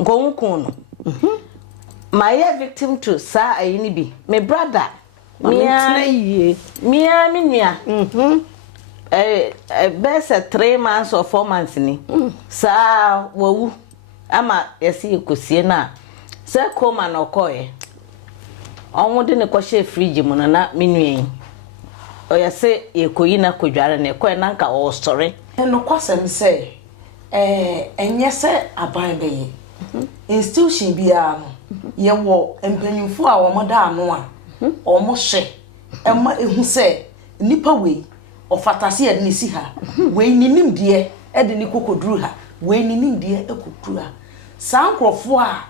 nkonko no my victim to sa ayini bi my brother me nua best 3 months or 4 months ni sa wawu ama yesi ekosie na se koma na okoye onwo de ne kwahye fridge mu na menuen oyese ekoyi na kodware na ekoye na nka o story no kwasem se enye se aban beye institution bia no ye wo empanyimfo a wo moda ano a o mo hye ema ehu se nipa we ofatase ye ne si ha we ninim de e de ni kokoduru ha we ninim de ekokoduru ha sankrofo a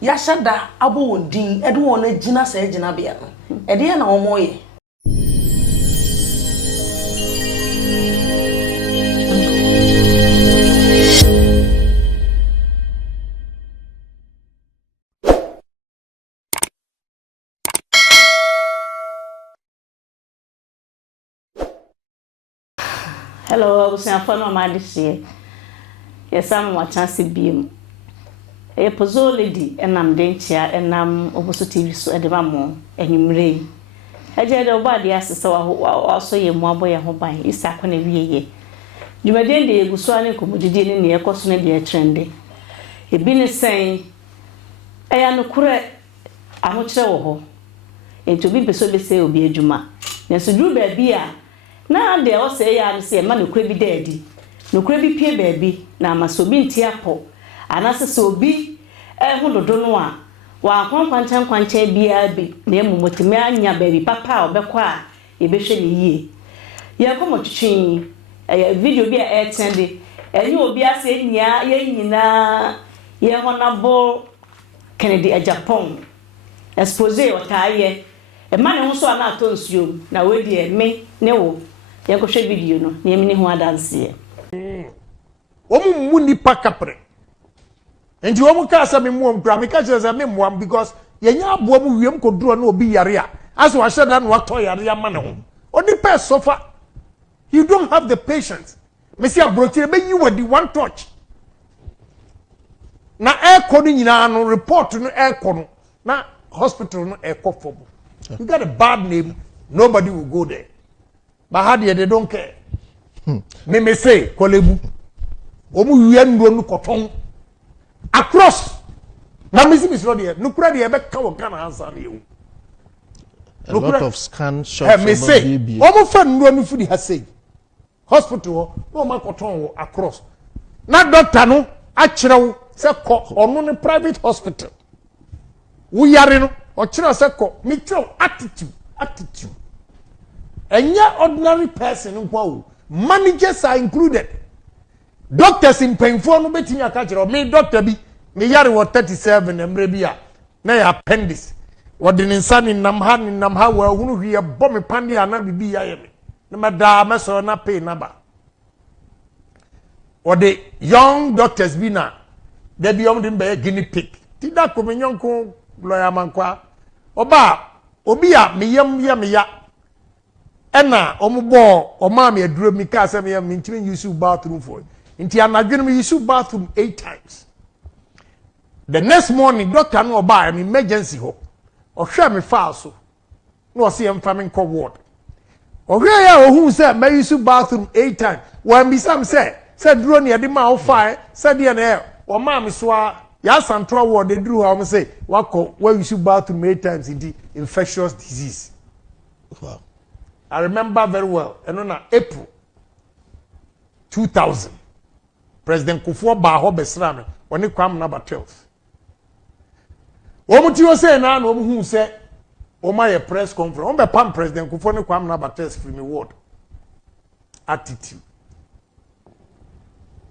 ya hyada abo wondin e de won agina sa agina bia no e de na wo moye. Hello, I was saying for my this year. Yes, I'm watching CBM. A puzzle lady, and I'm danger, and I'm also TV so at the mammo, and you rain. I did a body as so also a more boy and home is sack on a year. You may then be a Guswani commodity near Cosmedia trendy. He been saying, I am no correct. I'm not sure. And to be so say will be a Juma. Yes, you baby. Na de o say ya say ma no kra bi daadi no kra bi pie baabi na masobi ntiapo anase so obi hu dodo no a wa kwankwanchan bia bi na emumotime anya baabi papa obekọ a ebehwe ne yie ye komotwetwen video bi a etende enye obi ase nya ye nyina ye honabo Kennedy a Japan expose otaye e ma ne ho so ana atonsuo na we de me ne wo ya ko hwe video no na yemi ne ho adanse omu nipa kapre enti omu ka asa me mu ompra me ka chese me mu am because yenya abo mu wiem ko duro na obi yare a aso wa hye da na wato yare ama ne ho oni pe sofa you don't have the patience me see abrochire be yi wadi one touch na eko no nyina no report no eko no na hospital no eko fobo you got a bad name nobody will go there. But how they don't care. Me say, Kolebu. Omu yendo nu koton. Across. Na misi misro there. Nukura de ebe ka wakana answer you. A lot of scan shots. Me say, omu fa ndo nu fudi ha say. Hospital no ma koton across. Na doctor no a kirew se ko onu ne private hospital. Wo yare no o kirew se ko me kirew attitude. Enya ordinary person nkwa managers are included. Doctors in painful no betting ya catch me doctor bi me yare wo 37 emre bi a na ya appendix wode ne nsa ni nam ha wa hunu hwie bo me pande ana bibi ya ye me na mada meso na pay na ba wode young doctors bi na de bi om dem be guinea pig ti da ko me nyonko lawyer mankwa obi a me yam ya ena omubo omam ya duro mi ka asem ya mi ntimi use bathroom for nti anadwene mi use bathroom 8 times. The next morning doctor no oba am emergency ho ohwe me fa so no se em fa me nko ward ohwe ya ohun se ma use bathroom 8 times wa mi sam se duro ne de ma wo fa se de na o ma me so a ya santra ward de duro ha o me say wako wa use bathroom 8 times nti infectious disease. Wow. I remember very well. And on April 2000, President Kufuor Baho Besrame, when he came number 12. What you say now? Who said, "Oh my press conference." On the palm President Kufuor ni came number 12 from the word attitude.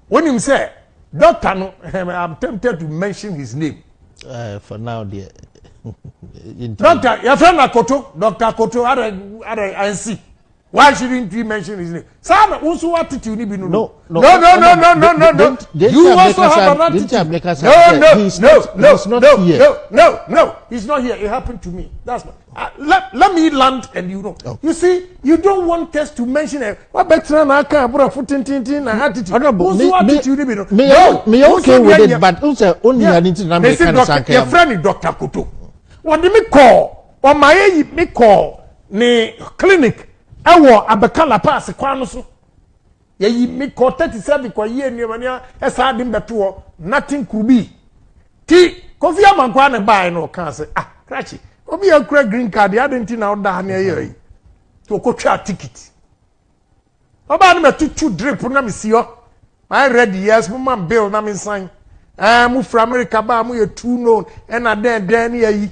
When him say, Doctor, no, I'm tempted to mention his name. For now, dear. Doctor, your friend Akoto, Dr. Akoto, I see. Why shouldn't we mention his name? Sana, also attitude ni binu. No. You also have an attitude. No. He's not here. It happened to me. That's let me land and you know. Okay. You see, you don't want us to mention it. What better na aka abura futintintin na attitude. Also attitude ni binu. Me okay with it, but also only an international kind of sank. Your friend Dr. Kuto. What do me call? Or my me call ni clinic. Ewo abekala pass kwano so ye yi me ko 37 kwa ye nnemania esa de mbeto nothing could be ti Kofi Amankwa ne buy no kan say krachi obi akura green card ya denti na oda na ye to ko twa ticket oba ne metutu drip na me si ho I ready yes mo man bill na me sign mu from America ba mu ye too known and then ye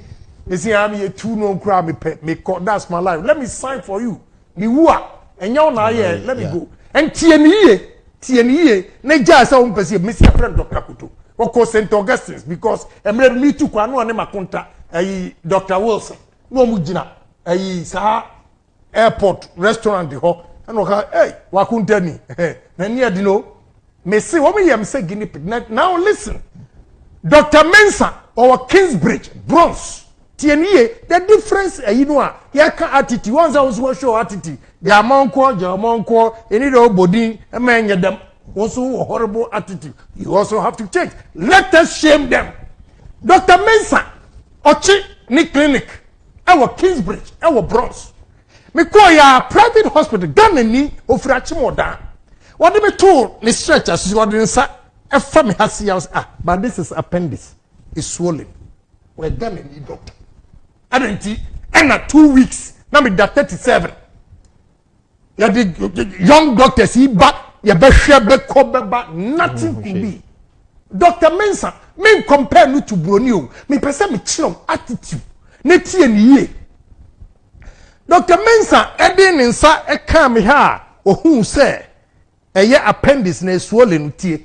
me see am ye too known kra me that's my life. Let me sign for you. Me wua enyo na ye let me go and tie niye na ja sa on pese me see friend Dr. Kuto we call St. Augustine's because emre me tu kwa no ne makonta Dr. Wilson no mu gina sa airport restaurant ho and ka wakunta ni na ni adi no me see wo me yam say guinea pig. Now listen, Dr. Mensah or Kingsbridge Bronze the difference you know yaka attitude once I was show attitude their monko any body a man them also horrible attitude you also have to change. Let us shame them. Dr. Mensah Ochi ni clinic our Kingsbridge our Bronze me call ya private hospital Ghana ni ofrachi moda what me told ni stretch as what inside a family has but this is appendix is swollen we Ghana ni doctor Adenti, and 2 weeks. Now me that 37. Yeah, the young doctors he back. Yeah, be share be cover back. Nothing could be. Dr. Mensah, me compare you to Brunio. Me person me chilom attitude. Neti eniye. Dr. Mensah, edin insa e kam ha. Ohun say, ye appendix na swollen tie.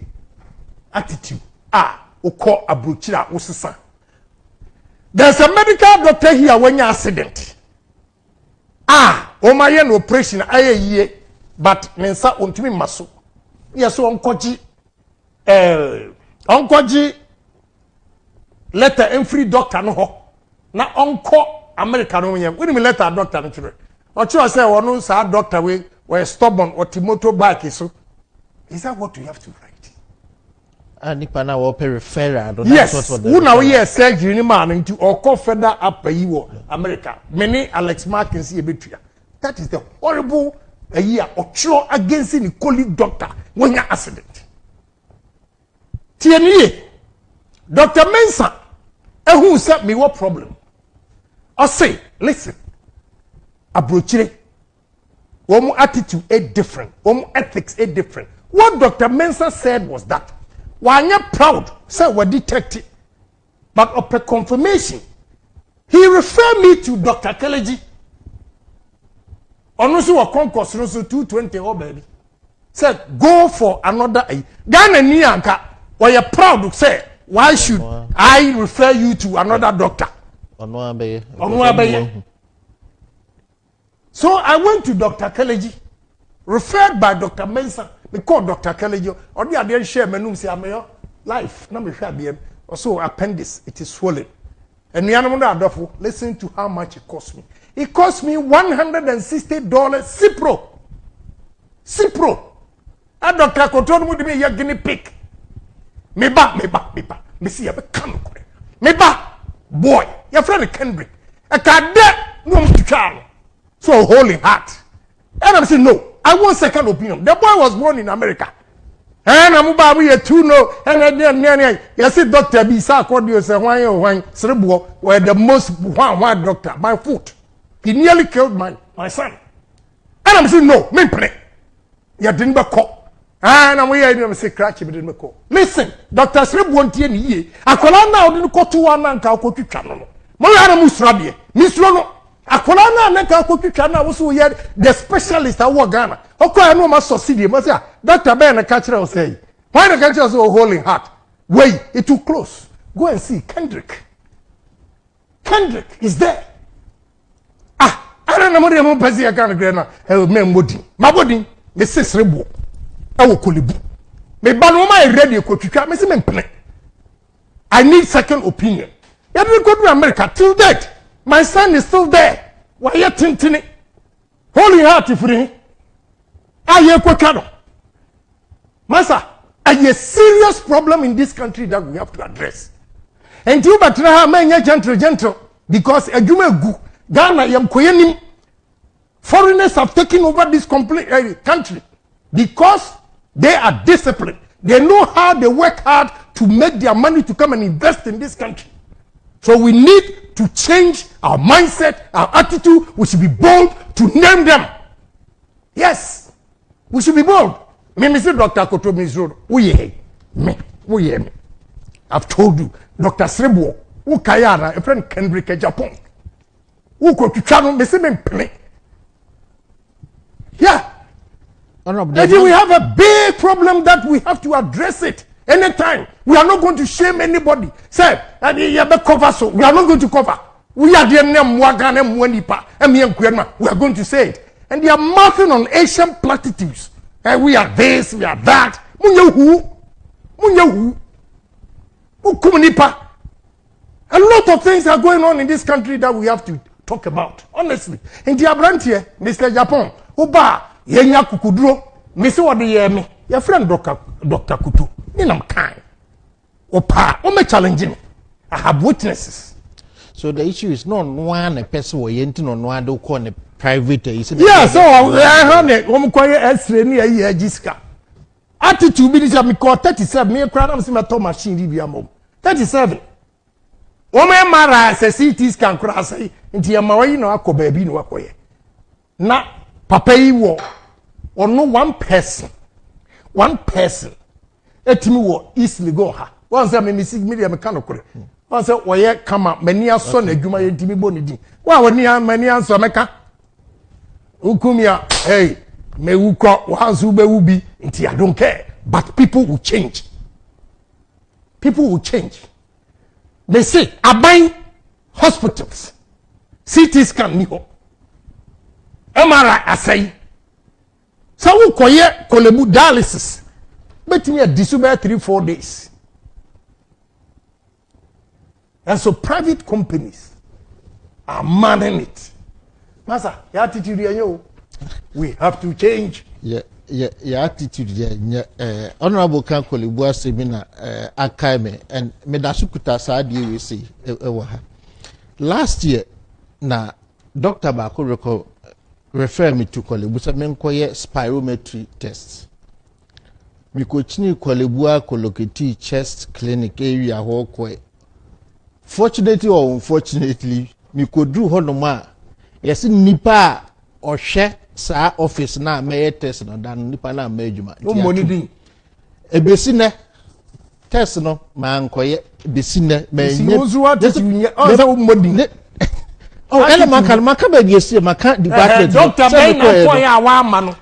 Attitude. Oko abrochira usisa. There's a medical doctor here when you accident. My an operation aye but mensa ontumi maso. Yes, so onkoji letter every doctor no ho. Na onko America no nyam. We letter doctor no chire. Ocho say wonu sa doctor we stubborn or motorbike so. Is that what you have to write? Nipa na wo referral. Yes, who now here surgery ni man into or call further up America. Many Alex Markins here. That is the horrible year or show against any colleague doctor when you accident. TNE Dr. Mensah, who said me what problem? I say, listen, abrochire, one attitude is different, one ethics is different. What Dr. Mensah said was that. Why you proud, say we detected, but upon confirmation, he referred me to Dr. Keleji. Onusu wa concourse nusu 220 oh baby. Said go for another. Ghana ni anka. Why you proud to say why should I refer you to another doctor? So I went to Dr. Keleji, referred by Dr. Mensah. We call Dr. Keleji. Or the other share menum say amayo life. Na me share BM. Also appendix it is swollen. And the listen to how much it cost me. It cost me $160 Cipro. And Dr. Koton would be a guinea pig. Me ba. Me see a can. Me ba boy. Your friend Kendrick. I can't dare no to child. So holding heart. And I'm saying no. I want second opinion. The boy was born in America. And I'm about we too no. And then you see Dr. B. Sarkodio say why cerebral were the most one doctor. My foot. He nearly killed my son. And I'm saying no. Me play. You didn't call. And I'm here. Say crash. You didn't call. Listen, Dr. Sreb won't hear me. I call now. Didn't call to one and call to channel. Moyana Musrabi. Miss Rono. Akola na neka akotwitwa na wo so ye the specialist awo Ghana okwa no ma succeed mo say Dr. Ben ka kire o say why the country so holding heart wait it too close go and see Kendrick is there and ada na mo de mo pese ya kan gre na me mbodi mabodi me sesrebo e wo kolibu me ba no ma ready ekotwitwa me se me mpene I need second opinion. You didn't go to America till date. My son is still there. Why you tintini? Holy heart free. Are you kwekado? Masa, a serious problem in this country that we have to address. And you batra manya gentle because a gu Ghana yam koyenim. Foreigners have taken over this complete country because they are disciplined. They know how they work hard to make their money to come and invest in this country. So we need to change our mindset, our attitude. We should be bold to name them. Yes, we should be bold. Me, Mr. Dr. Kotomi's road. Me. I've told you, Dr. Srebo, who Kayana, a friend Kendrick, Japan. Who go to channel, me. Yeah. We have a big problem that we have to address it anytime. We are not going to shame anybody. Say, we are not going to cover. We are the we are going to say it. And they are mouthing on Asian platitudes. We are this, we are that. A lot of things are going on in this country that we have to talk about. Honestly. In the brand here, Mr. Japan, Oba. Yenya kukudro mese wode ye me your friend Dr. Kutu ni nam kan opa o me challenge me I have witnesses. So the issue is not one person we yenti no one do call a private yeah so I have o mkoye esre ni ayi agiska attitude bi dis me call 37 me kra na me to machine bi am 37 o me mara se CT scan kra sai nti ya mawayi no akoba bi no akoye na papa yi wo ono one person etimi wo easily go ha won say me misig media me kanokore won say woye kama mani aso na adwuma ye ntimi bo ne din wa woni mani anso meka ukumia hey me wuko wanzu be wubi nti I don't care but people will change they say aban hospitals CT scan ni ho MRI asay so we koye kolebu dialysis betimi a disube 3-4 days and so private companies are manning it masa your attitude here we have to change your attitude there honorable kan kolebu asemina akaime and medasukuta saadi we say last year na Dr. Bako refer me to Kolebu so men koye spirometry test. Mi ko chini Kolebua Koloketi chest clinic area ho koye. Fortunately or unfortunately, mi ko do ho no ma yesi nipa ohwe sa office na me test no dan nipa na ma adwuma. No money din. Ebesi ne test no ma nkoye ebesi ne ma nye. O say money. Oh, ele maka be yesi maka department. Doctor Ben na ya wa ma no.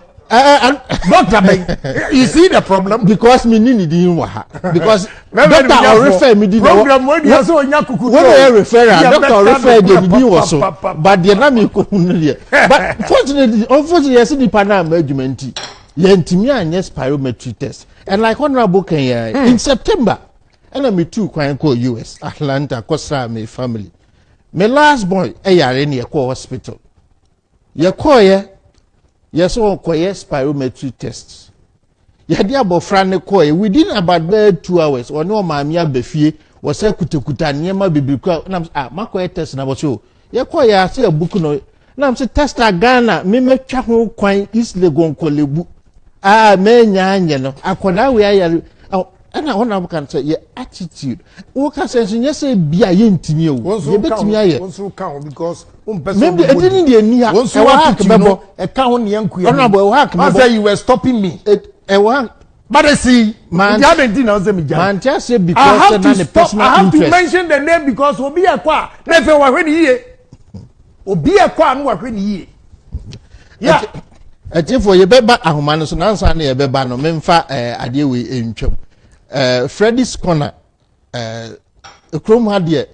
Doctor Ben, you see the problem because me need din wa ha. Because doctor refer me din. Program wey dey so onya kuku. When they refer, doctor refer dey din wo so. But the na me ko no there. But unfortunately, yes the panel management. Ye ntimi anye spirometry test. And like honorable Kenya in September, and me too kwan ko US, Atlanta, Costa me family. My last boy, yare ni yako hospital. Yako yeso koye spirometry test. Yadi abofra ne koye within about 2 hours. Ono maami abefie wose kutekuta niema bibikwa na makoye test na boso. Yako ya se buku no na se tester Ghana me metwa ho kwan East Legon Kolebu. Menya anye no. Akoda we ayare and I want to can say your attitude. Who can say yes, be a yentini? You bet me aye. Because maybe I didn't near once you want to know a count young queen. I say you were stopping me. But I see, man, just say because I have to stop. I have to mention the name because we'll be a qua. Never were here. Will be a qua and work in here. Yeah. I think for your beba, a humanus and answer near Bebano, Memfa, a deal with in chum. Freddy's corner Chrome had ye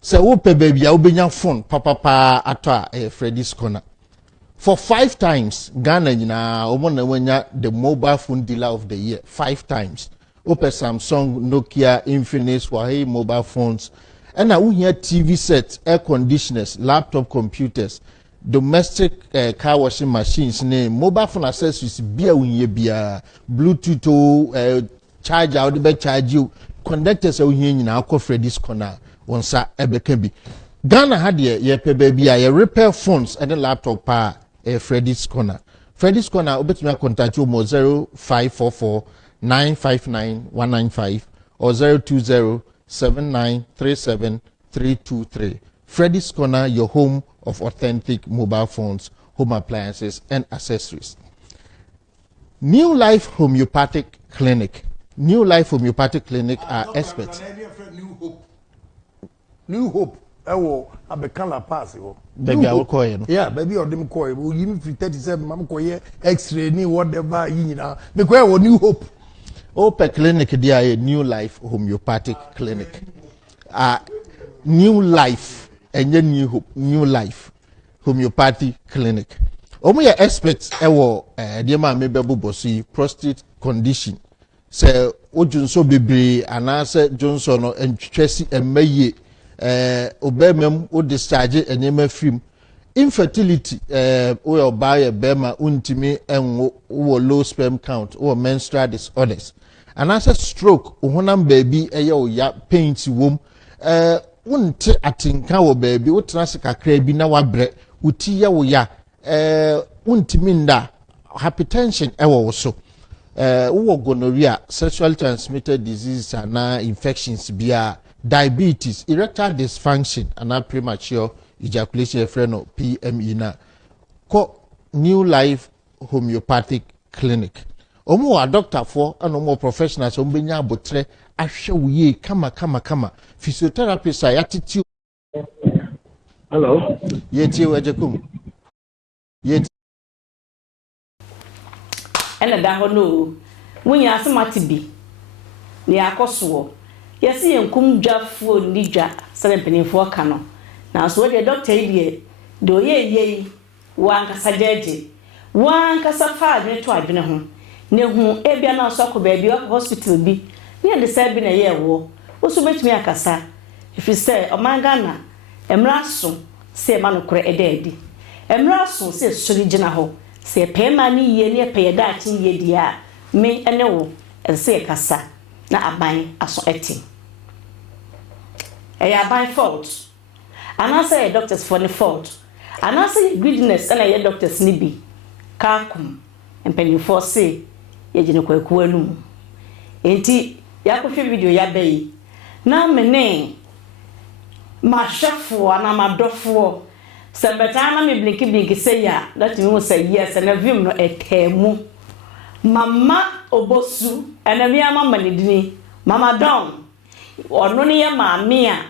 say ope baby I will be your phone papa atwa Freddy's corner for 5 times Ghana nyina omo na wanya the mobile phone dealer of the year 5 times. Ope Samsung, Nokia, Infinix, Huawei mobile phones. And now we hear TV sets, air conditioners, laptop computers, domestic car washing machines, name mobile phone accessories, beer bia, Bluetooth, charger, how the charge you, conductors are here in our Freddy's corner, one sa ebekebi. Ghana had ye baby, a repair phones and a laptop power, Freddy's corner. Freddy's corner, obetumi contact you mo 0544 959 195 or 020 7937 323. Freddy's Corner, your home of authentic mobile phones, home appliances, and accessories. New Life Homeopathic Clinic. New Life Homeopathic Clinic are experts. New Hope. New Hope. Abekala pass. Baby, I will call you. Yeah, baby, or them call you. You need 37, Mam call X-ray, whatever, you know. Because New Hope. Open clinic, they are a New Life Homeopathic Clinic. New Life and then New Life Homeopathic Clinic. Omo ya experts ewo dear ma me bebu bosi prostate condition. Se ojunso bebre anase Johnson no entwesi emeye obemem o discharge enyema film. Infertility o your buy bema untimi enwo wo low sperm count or menstrual disorders. And as a stroke, uhonam baby eya ya paint wom unte atinka wo baby utrase kakra bi na wabre uti ya wo ya untimi nda hypertension ewo wo so wo gonorrhea, sexually transmitted diseases and infections bia, diabetes, erectile dysfunction and premature ejaculation freno PME na ko New Life Homeopathic Clinic. Omo a doctor for and omo professionals ombenya abotre ahwe wuye kama physiotherapist attitude. Hello. Yeti wajekum. Yeti. Ena da ho no. Wunya asmati bi. Ni akoso. Yesi yenkum dwafo ni dwa sele penifo ka no. Na so de doctor yi de oyeye wankasa jeje. Wankasa fa adwene to adwene ho. Ne hu ebia na so akọ baabi hospital bi. Ne de say bi na ye wo. Wo so betumi akasa. If you say omanga na emra so se ma no kore ededi. Emra so se sori gina ho. Se pema ni ye ne peye da atin ye dia. Me ene wo se kasa na aban aso eti. Eya aban fault. Anasa ye doctors for the fault. Anasa ye greediness and ye doctors ni bi. Kakum empanifo se ye gine kwaku anum. Enti yakohwe video ya bai. Na mene mashafo na madofo sebetana me blinki say ya that me say yes and vim no etemu mama obosu and me mama nidini mama don ono ne ya maame a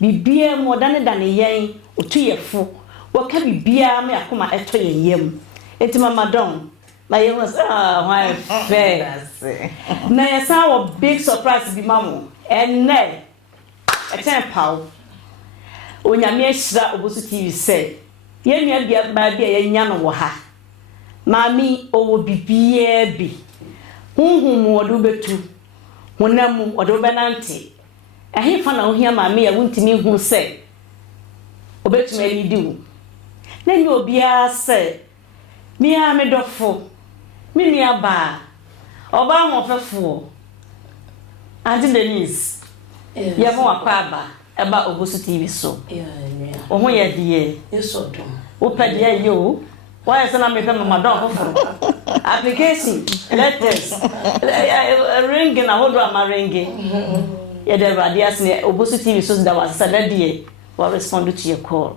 bibia mo dane yen otuyefo waka bibia me akoma eto yeyem enti mama don my yen was why fair na yesa wo big surprise bi mamo and ne etempow onyame ehira obosu TV say yenua bia ba bia yenya no wo ha mami owo bibia bi hunhum wodo betu honam wodo benante ehefa na ohia mami ya wuntimi hu say obetuma yidiwu na nyi obia say mi a me dofo mi ni aba oba ho fefo Auntie Denise ya mo akwa aba obosu TV so oho ye die Yesodom. Upadie yo. Why is na me pe mama don foforo. Application, letters. Ring na hodo ama ring. Ya de radias ne obosu TV so that was Saturday. Will respond to your call.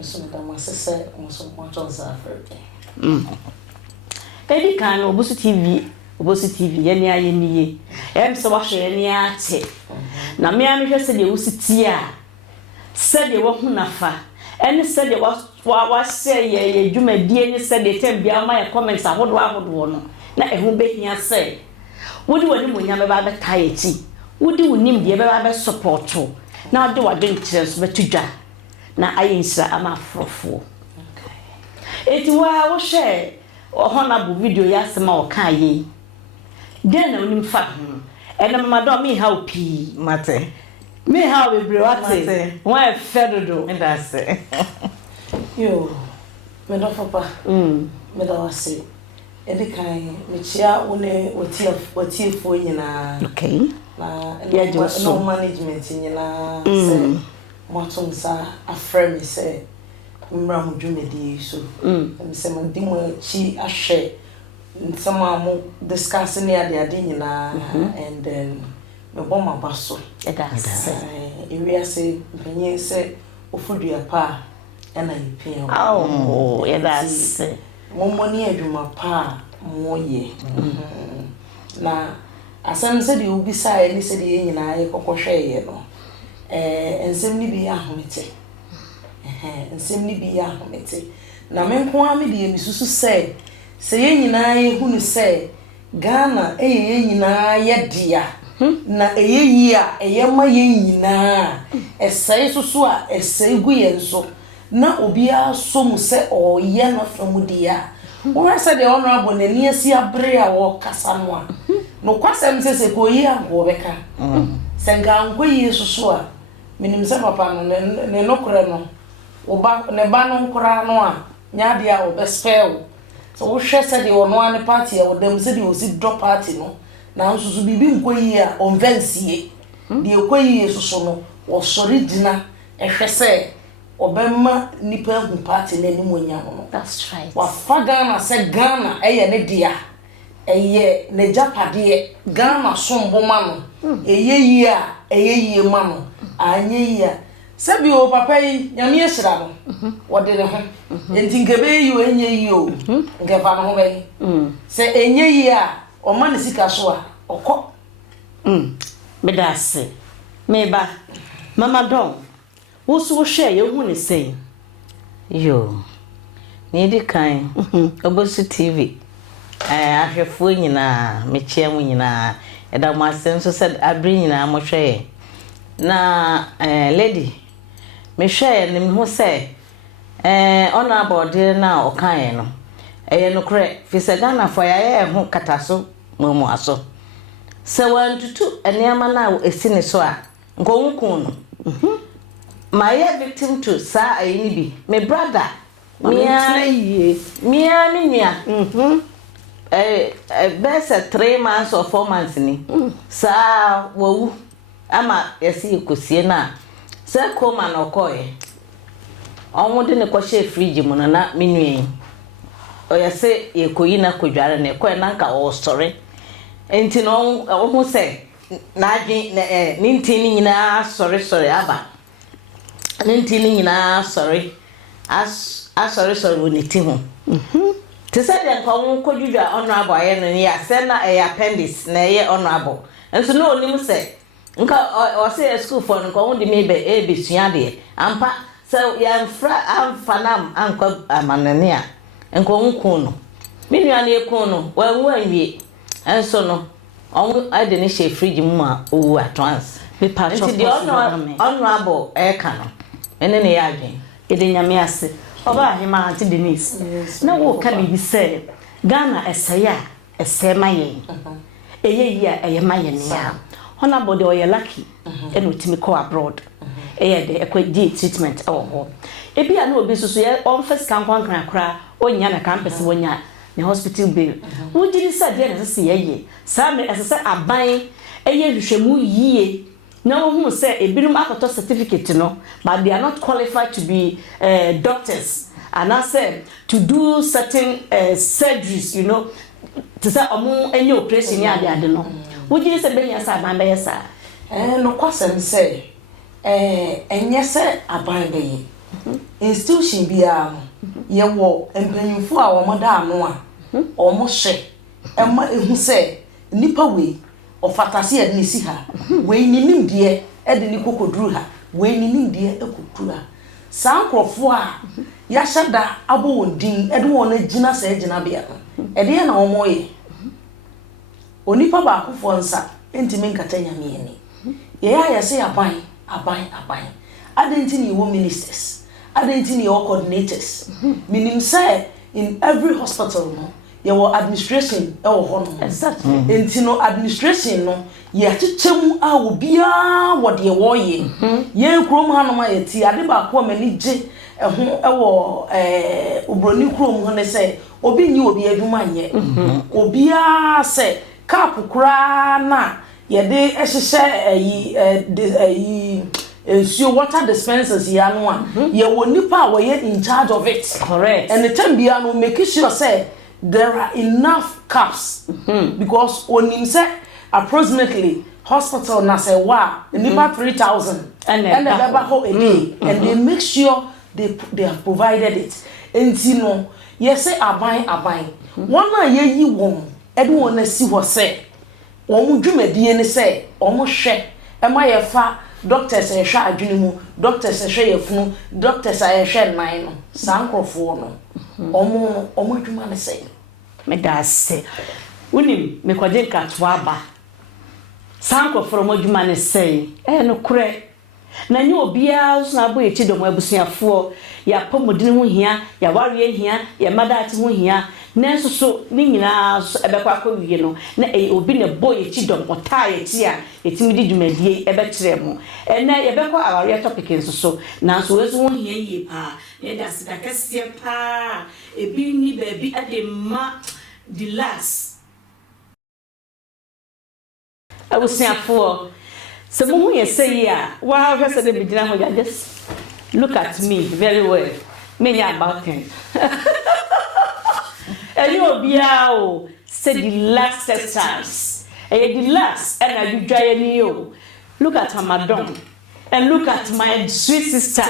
So that my sister was much on Saturday. Baby kan obosu TV ye ne aye niye. So wa hwe ne ate. Na me ame hwe se de usiti a. Se de wo hu nafa. Ene se de wa se ye dwumadie ni se de tem bia ma ye comments ahodo no. Na ehun behia se. Wodi wani munya be ba be tayechi. Wodi wonim de be ba be support. Na de wa den kire so betudwa. Na aye nsira ama afrofo. eti wa wo hwe honorable video ya sema o kan yi den na onim fa ho ena mama do me how pi mate me how we bre wate wa fedodo me da se yo me do papa me do wase edi kan me chia one otie fo nyina okay na ya jo no management nyina say motom sa afre me say mmra mo dwumedi so me say man di mo chi ahwe nsama mo discussing ya de nyina and then me bomba baso that's area say mpanyin say ofudua pa na yipia oh yeah that's momoni adwuma pa mo ye na asem se de obi sai ni se de nyina ye kokohwe ye no ensem ni bi ahomete ensem ni bi ahomete na menko a me de misusu se ye nyina ye hunu se Ghana ye nyina ye dia na eye yi a eye ma ye nyina esai susu a esai gu ye nso na obi a so mu se o ye no from dia wọ́n sẹ́ de honorable n'ani asi abre a wo kasa no a no kwasem se ko yi a wo beka senga nko yi susu a minim se papa no ne nokore no wo ba ne ba no nkora no a nya de a wo be spell so wo hwɛ sɛ de ono an party a wo dem se de wo si drop party no na nsusu bibi nko yi a onvensie de ko yi susu no wo sori dina ehwɛ sɛ obemma nipa hu party na ni monya no that's right wa Ghana se Ghana eye ne dia eye ne japade Ghana somboma no eye yi a eye yi ma no anye yi a se bi o papa yi nyame ehira no wode ne ho enti ngebe yi o enye yi o ngeba no ho be se enye yi a o ma ne sika so a okọ bedase meba mama don wo so hwe ye hu ne sei yo ni di kan obosu tv ahwefo nyina mechia mu nyina eda mo asem so said abri nyina mo hwe na lady me hwe ne ho se ona abode na okan no no kre fisa Ghana fo ya ho kataso momo aso se wantutu eniama na esine so a nkonwukun no my victim to sa ayini bi my brother mia best 3 months or 4 months ni sa wo ama yesi ekosie na sa koma na okoye onwode ne kwahye fridge mu na menue o yesi ekoyi na kodware na ekoye na nka o story enti no o se na adwen ni ntini nyina sorry aba nintini nyina sorry sorry woni ti ho te se de nko kodwudwa honorable aye no ya se na appendix na ye honorable enso no onim se nka o se school for nko wo de mebe besua de ampa se ya mfra amfanam anko amanane a nko nko no menua na ekun no wanwu anwie enso no on ade ne she fridge mu a owu atwans me patch of honorable eka no ene ne ya adwen ede nyame ase oba hima anti Denise na wo ka bi se Ghana esaya esema yen eye yi a eye ma yen ya hona body oye lucky eno timi ko abroad eye de ekwaji treatment ho ebi a na obi susu ye on first kan kra onya na campus wonya ne hospital bill wo jiri sa de na se ye sa me esese aban eye hwehwemu yie now who say a birum akoto certificate no but they are not qualified to be doctors and I said to do certain surgeries you know to say any operation ya de no wo jiri se benya sa ban be yesa no kwasem say enye se aban be yi institution bia no ye wo empanyimfo a wo moda ano a o mo hye ema ehu se nipa we ofatase ade ne si ha we ninim de ade ne kokoduru ha we ninim de ekoduru ha sankrofo a ya shada abo wondin ade won agina sa agina bia ade na wo moye onipa ba akofo nsa entimi nkata nyame ni ye ya se aban ade ntini wo ministers ade ntini wo coordinators minim say in every hospital no your administration e wo ho no exactly enti no administration no ye chichemu a obia wo de wo ye ye krom hanom a ye ti ade ba ko mani je ho e wo obroni krom ho ne se obi nyi obi adwuma nye obia se cap kura na ye de ehye ensure water dispensers ya no a ye wo nipa wo ye in charge of it correct and the time bia no make sure say there are enough caps because onim say approximately hospital na say wa nipa 3,000 and the baba ho a day and they make sure they have provided it enti no ye say aban one na ye yi won e do won na si ho say won dwumadie ne say omo hwe e ma ye fa doctors e hwa adwene mu doctors e hwe yefunu doctors e hwe nan no sankrofo no omo adwuma ne say me da se unim me kwaje nkatwa aba sankrofo mo adwuma ne say no kure na nye obia so na bo echi do mo abusuafo ya pomodin ho hia ya ware hia ya madati ho hia nenso so ni nyina so ebekwa akowie no na obi ne bo echi do ota echi a etimi di dwumadie ebekire mo na yebekwa aware topic nso so na so wezu ho hia yie pa na da sika kase pa ebi ni baby ade ma the last abusuafo so mo ye say ya wa hwese de bidina ho just look at me very well me ya about 10 and you bia o say the last times the last and I do dry ni o look at Madam and look at my sweet sister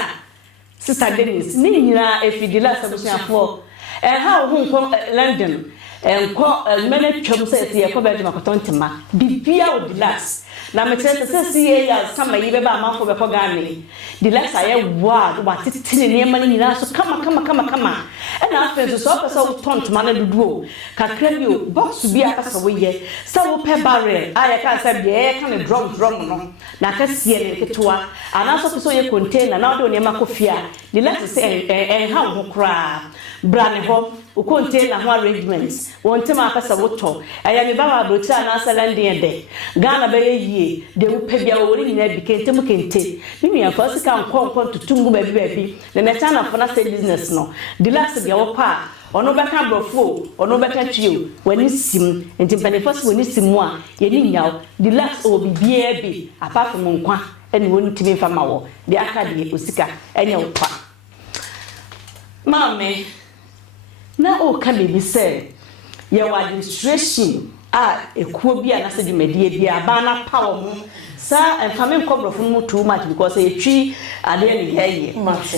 Denise ni nyina efi the last abusuafo how who come London and call many chums say e ko be makotontima bibia o the last na me tete se sie ya sama yi beba amanfo be ko gane the last aye wa titini ne ma nyina so kama e na afa so pesa tontoma na duduo kakra bi o box bi akasa wo ye sa wo pe barrel aye ka sa bi e ka ne drum no na ka sie ne ketwa ana so pesa ye container na do ne ma kofia the last say ha ho kra brane ho o container ho arrangements wontema akasa wo to aya me baba abrocha na asalande de Ghana be ye de wo pe bia wo nyina bi kente mu kente ni ya fa sika nkon tutungu ba bi na meta na fo na say business no the last bia wo pa ono beka brofo ono beka trio wani sim enti benefits wani simu a ye ni nyaw the last o bibia bi apart from nkwa eni woni timi fa ma wo de aka de osika enya wo pa mame na o ka be bi say ye wa administration ekuo bi na se dwumadie bi aba na power mu sa enfame nkobrofo mu too much because etwi ade ne yeye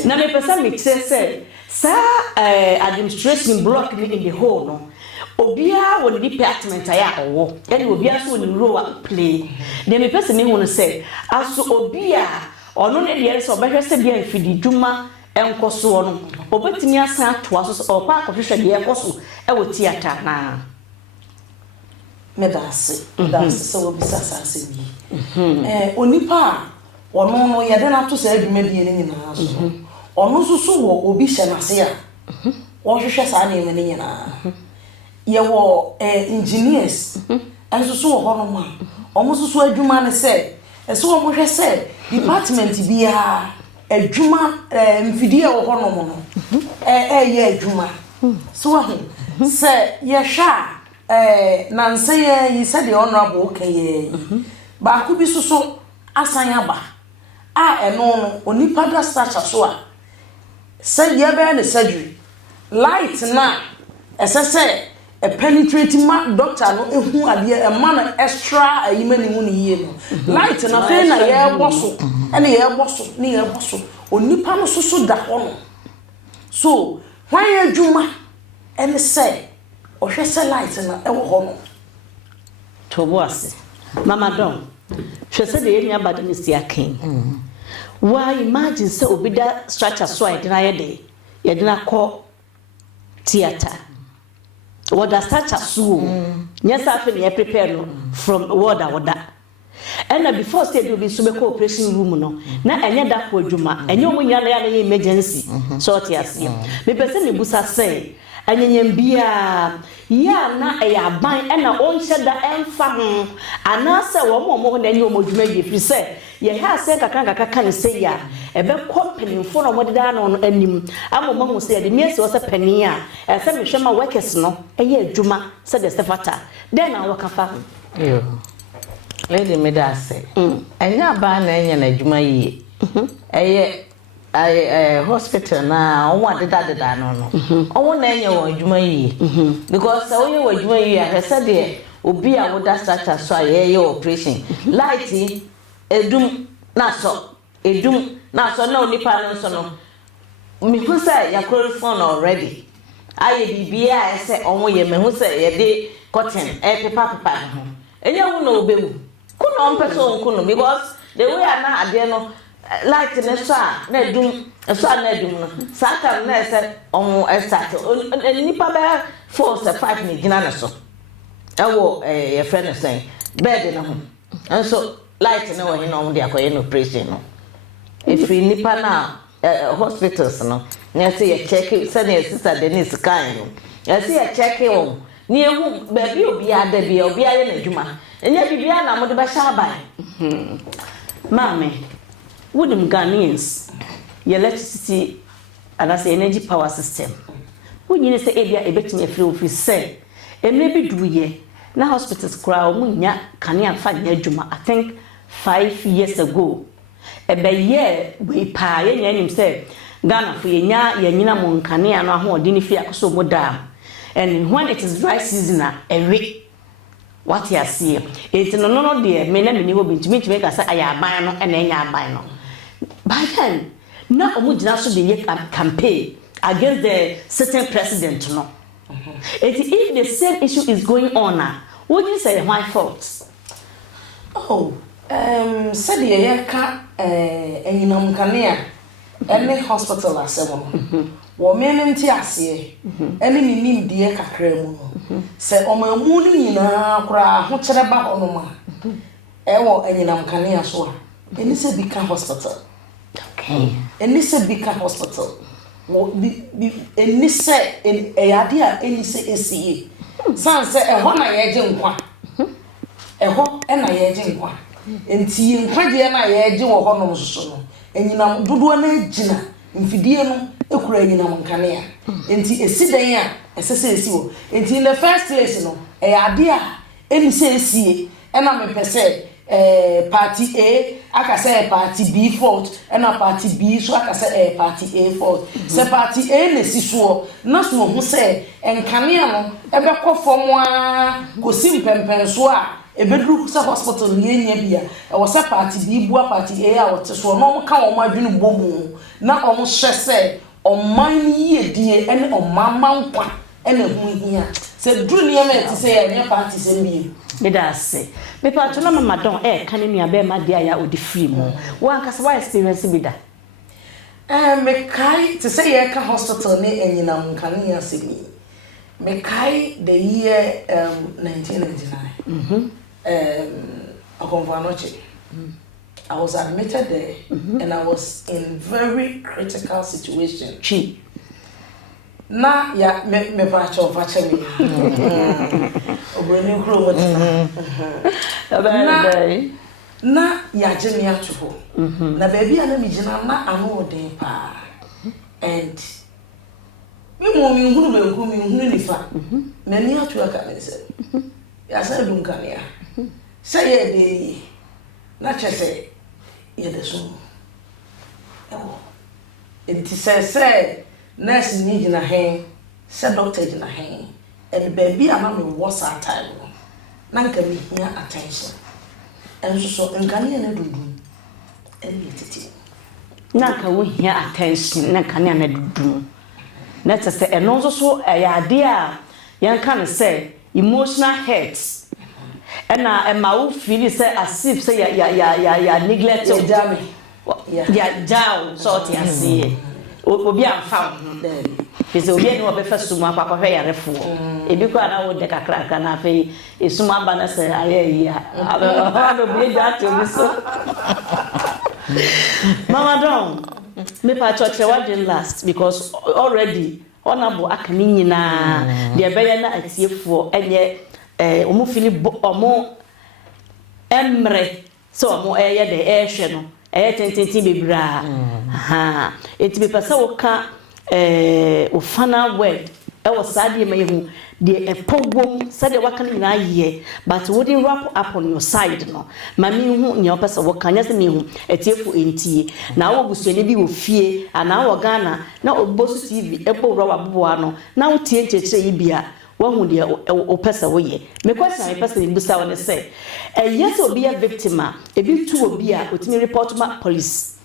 na me pesa me say sa administration block in the whole no obia wo the department aya owo ene obia so ni role play de me pesa me hu no say aso obia ono ne de so obehwe se bia mfidi dwuma enkoso no obetimi asan to aso opa akofhwe de ekoso e wo theater na medase so bisa sase bi onipa ono no ye de na to se adwuma bi ni nyina so ono so wo obi hye na se a wo hwehwe sa na eme ni nyina ye wo engineers enso so wo hono ma omo so adwuma ne se eso wo hwehwe se department bia adwuma mfidie wo hono mo no ye adwuma so wo se ye hwa nanse ye said the honorable okay ba ku bi so asan aba eno no onipa da stature so a say ye be na surgery light na esese a penetrating ma doctor no ehu ade e man extra ayimani hu ni ye no light na fe na ye boso ene ye boso onipa no so da ho no so when ye dwuma ene say o hwese light na e wo ho no to boase mama don hwese de enya bad ni sia ken why imagine say obida structure so I deny dey ye dina call theater what the structure so yes afi na prepare no from order and before say do be so be operation room no na enye da ko adwuma enye omunya na ya emergency so tiase me pese me busa say anyanyam bia ya na eyaban e na onhye da emfa ho anase wo mo na enye omodwuma ye firi se ye ha se kakaka ne se ya ebe kompanifo no modeda no anim amoma hu se de miesi wo se pani a se mehwema workers no eye adwuma se de sefata den na wakafa yo lady me da se enya ba na enya na adwuma yi hospital na onwa deda no onwo na enya wo adwuma yi because so ye wo adwuma yi a se de obi a wo da structure so ye operation light edum na so na onipa no so no mi hu say ya phone already aye bibia e se onwo ye me hu say ye de cotton paper ho enya hu na obewu kuno on person kuno because the way na ade no light ne so na edum so na edum no saka na se onwo start nipa be 4-5 ni gina na so ewo ye friend say bed na ho and so light na wo he no de akoye no operation no if we nipa na hospitals no na say ye check say na sister Denise kan no ya say ye check won ni ehu baby obi ada bia obi aye na adwuma enya bibia na mo de ba sha ban mame wouldn't Ghanaians your electricity and as energy power system when you say ebia ebetime free office say emre bi duye na hospitals kra o munya kane afa nya adwuma I think 5 years ago ebe ye we pa ye nya nim say Ghana for ye nyina mo nkane ano ahode ni fi akoso mo da and when it is dry season every what you see it no de me na me ni hobi ntimi ka say ayaban no na enya aban no by then na omugina so de campaign against the certain president no if the same issue is going on what do you say my fault said ye ka enyinam kanea any hospital asemo wo menenti ase ene ni nimdie kakra mu no se omamu ni nyina kura ho kire ba hono ma ewo enyinam kanea so a eni se bika hospital okay eni se bika hospital wo eni se eyade a eni se esie san se eho na yeje nkwa eho na yeje nkwa enti nkwaje na yeje wo hono so no enyinam dodo na agina mfidie no ekura enyinam nkanea enti esidan a esese esi wo enti in the first place no eyade a eni se esie na me pese party A aka say party B fault na party B so aka say party A fault say party A na si so na so hu say enkanea no ebe kofom a kosi mpempen so a ebedru sa hospital ni nya bia e wo sa party B bua party A a wo te so no mo ka wo ma dwenu bomu na o mo hye say o man yie die ene o mama nkwa ene hu hia se dru ni ema ti say nya party se mi me da se me pa to na mama don kan ni abe ma dia ya odi free mo wan ka sa experience bi da me kai to say ye ka hospital ni enyinam kan ya se mi me kai the year 1999 I was admitted there and I was in very critical situation. Na ya me pacho fache me. Obroni kro mo tina. Na ya je me atuho. Na baby ana mi gina na anu odin pa. And mi mo mi hunu be ku mi hunu nifa. Na ni atu aka me se. Ya sa dum kan ya. Say ye de na chese ye de so. Ewo. Enti say nurse ni gina hen, say doctor gina hen. And baby ama me was that time. Na nka mi hia attention. And so nka ne na dudu. And titi. Na ka wo hia attention na ka ne na dudu. Na te say eno so ya ade a yan kan say emotional hurts. Ena ma wo feel say as if say ya neglect your jam. Ya jaw sort ya see. Obi amfa Pese obi eni obefa suma kwa hwe yarefo ebi kwa na wo de kakra na fe esuma ba na se aye ya aba obi ja to bi so mama don me pa church what did last because already honorable aka ni nyina de bɛyɛ na atiefo enye omo fili omo emre so omo ɛyɛ de ɛhwɛ no ɛyɛ tententi bebra ha eti be pesa wo ka o final word ɛwɔ saade ma yehu de epogom sade waka no nyina ye but wo dey wrap up on your side no ma me hu nya opesa wo kan nyase me hu etiefo entie na wo busuane bi wo fie ana wo Ghana na obosu TV ebo wra waboa no na wo tie nkyekere yi bia wo hu de opesa wo ye me question me person busa won say yes obi a victim a ebi tu obi a otimi report ma police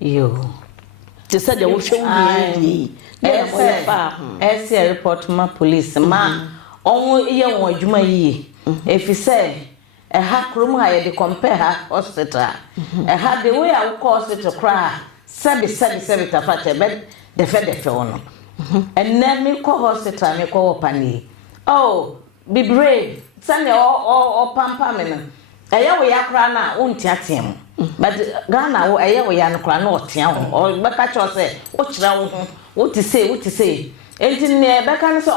yo te said wo hwe wo ye ese report ma police ma onwo iye won adwuma yi efise ha krom ha ye de compare ha hospital ha the way I call hospital cry sabi tafate be de fe ono and then me call hospital me call pani oh be brave send o pampa me no eya we yakra na wonti atem but Ghana wo eya we ya no kra na otia ho o beka cho se o kira wo ho what to say enti ne beka ne so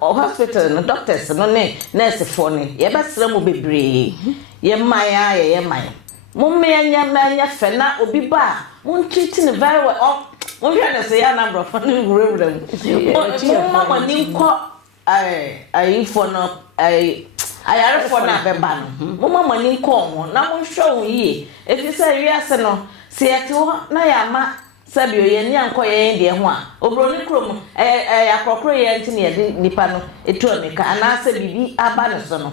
hospital no doctors no ne nurse for ne ye besra mo bebre ye maya ye maya mo me anya fe na obi ba mo treat ne very well mo hwe ne se ya number of no gurewura mo mo ni nko for no ayare for na beba no mo mo ni nko ho na mo hwe wo yi efi se wiase no se yete ho na ya ma sabio ye ni anko ye de ho a obroni krom akrokro ye ntine ye de nipa no etu ameka ana se bibi aba ne so no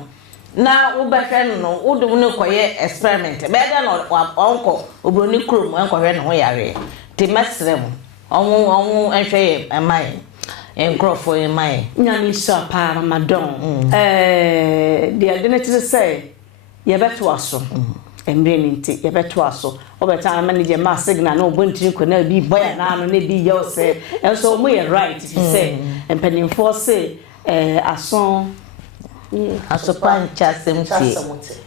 na wo behwe no wo do ne koye experiment be de no onko obroni krom anko hwe ne ho yare te mesrem onwo enhwe ye amai enkrofo ye mai nyami so pa Ramadan de identity say ye beto aso emre nti ye beto aso obeta manager ma signal na obontiri ko na bi boy na no na bi ye say enso mo ye right if you say empanimfo say ason asopancha semti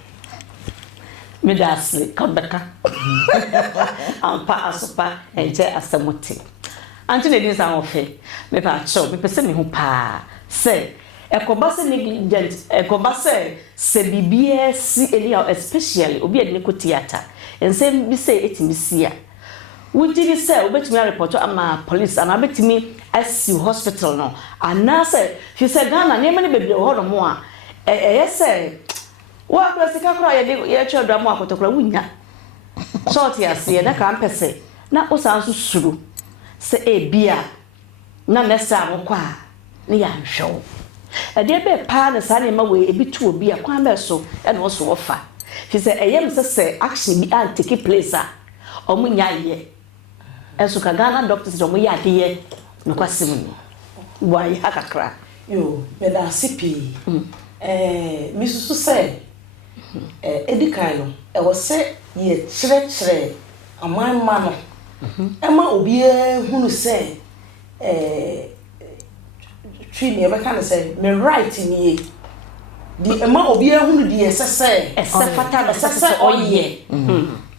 medasle kabeka ampa asopa enje asamuti antene din sa ofe me pa cho me pese me hu pa say ekobase negligent ekobase se bibie si elia especially obi ade ko theater ensem bi say etimisia wujiri say obetimi report ama police ana betimi asi hospital no ana say fi say Ghana ne mani bebre ho no mo a say wa klasika kra ye chedra mo akotokra wunya short yase na kan pese na osanso suru se ebia na nesa mo kwa ne ya nhwo ade be pa na sa ne ma we ebi tu obi a kwan be so e no so ofa fi se eyem se action bi an take place a omunya ye enso ka Ghana doctors do mo ya de ye no kwasem ni wa ya kakra yo me da sipi misusu se edikan no e wo se ye chire aman ma no ema obi hunu se twini ebe kan say me right ni di ema obi hunu di esese fata be esese oye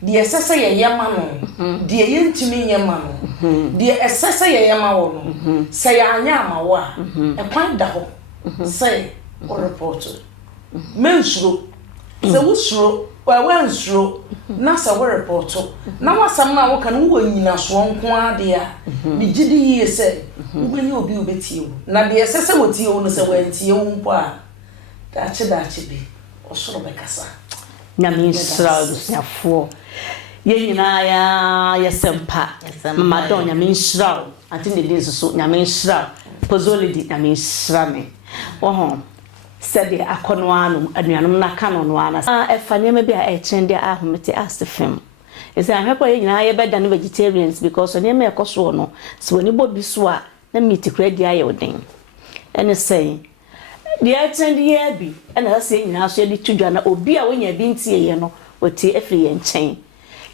di esese ye yema no di ye ntimi yema no di esese ye yema wo no say anya amawo a e kwan da ho say o report mensuro se wusuro wa nsuro na se wo report na wasam na wo kan wo nyina so nko ade a ni gidi ye se wo ni obi obetie wo na de esese wotie wo no se wantie wo mpo a dachi bi osoro bekasa na minsra dusiafo ye nyina ya sempa mama don nya minsra anti ne dey so nya minsra pozolidi nya minsra me wo said akono anu anuanom na kano no ana efane me bia e kyende ahomete asefem ese ahwepo ye nyina ye beda no vegetarians because oni me ekoso no se woni bobi so a na meat kura dia ye odin ene say dia kyende ye bi ena se nyina so ye di tudwa na obi a wonya bi ntie ye no oti efri ye nchen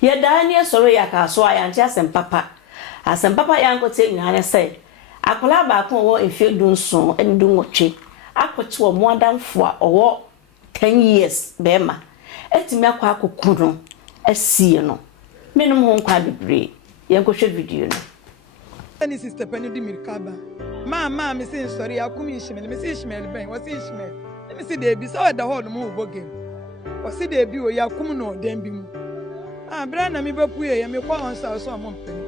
ye da ne soro ya ka so aya nche asem papa ya nkote nyina ne say akola ba ko wo efie dunso endu nwotwe akwoche wo moadamfo a owo 10 years bema etimi akwa akoku no asie no menum ho nkwa bebre ye nkohwe video no Any sister penny di mirkaba. Ma, me say sorry, I come Ishmael, me say Ishmael ben, was Ishmael. Let me see they be so at the whole move again. Was see they be ya come no dem bi mu. Brana me bepu ye me call on so amon penny.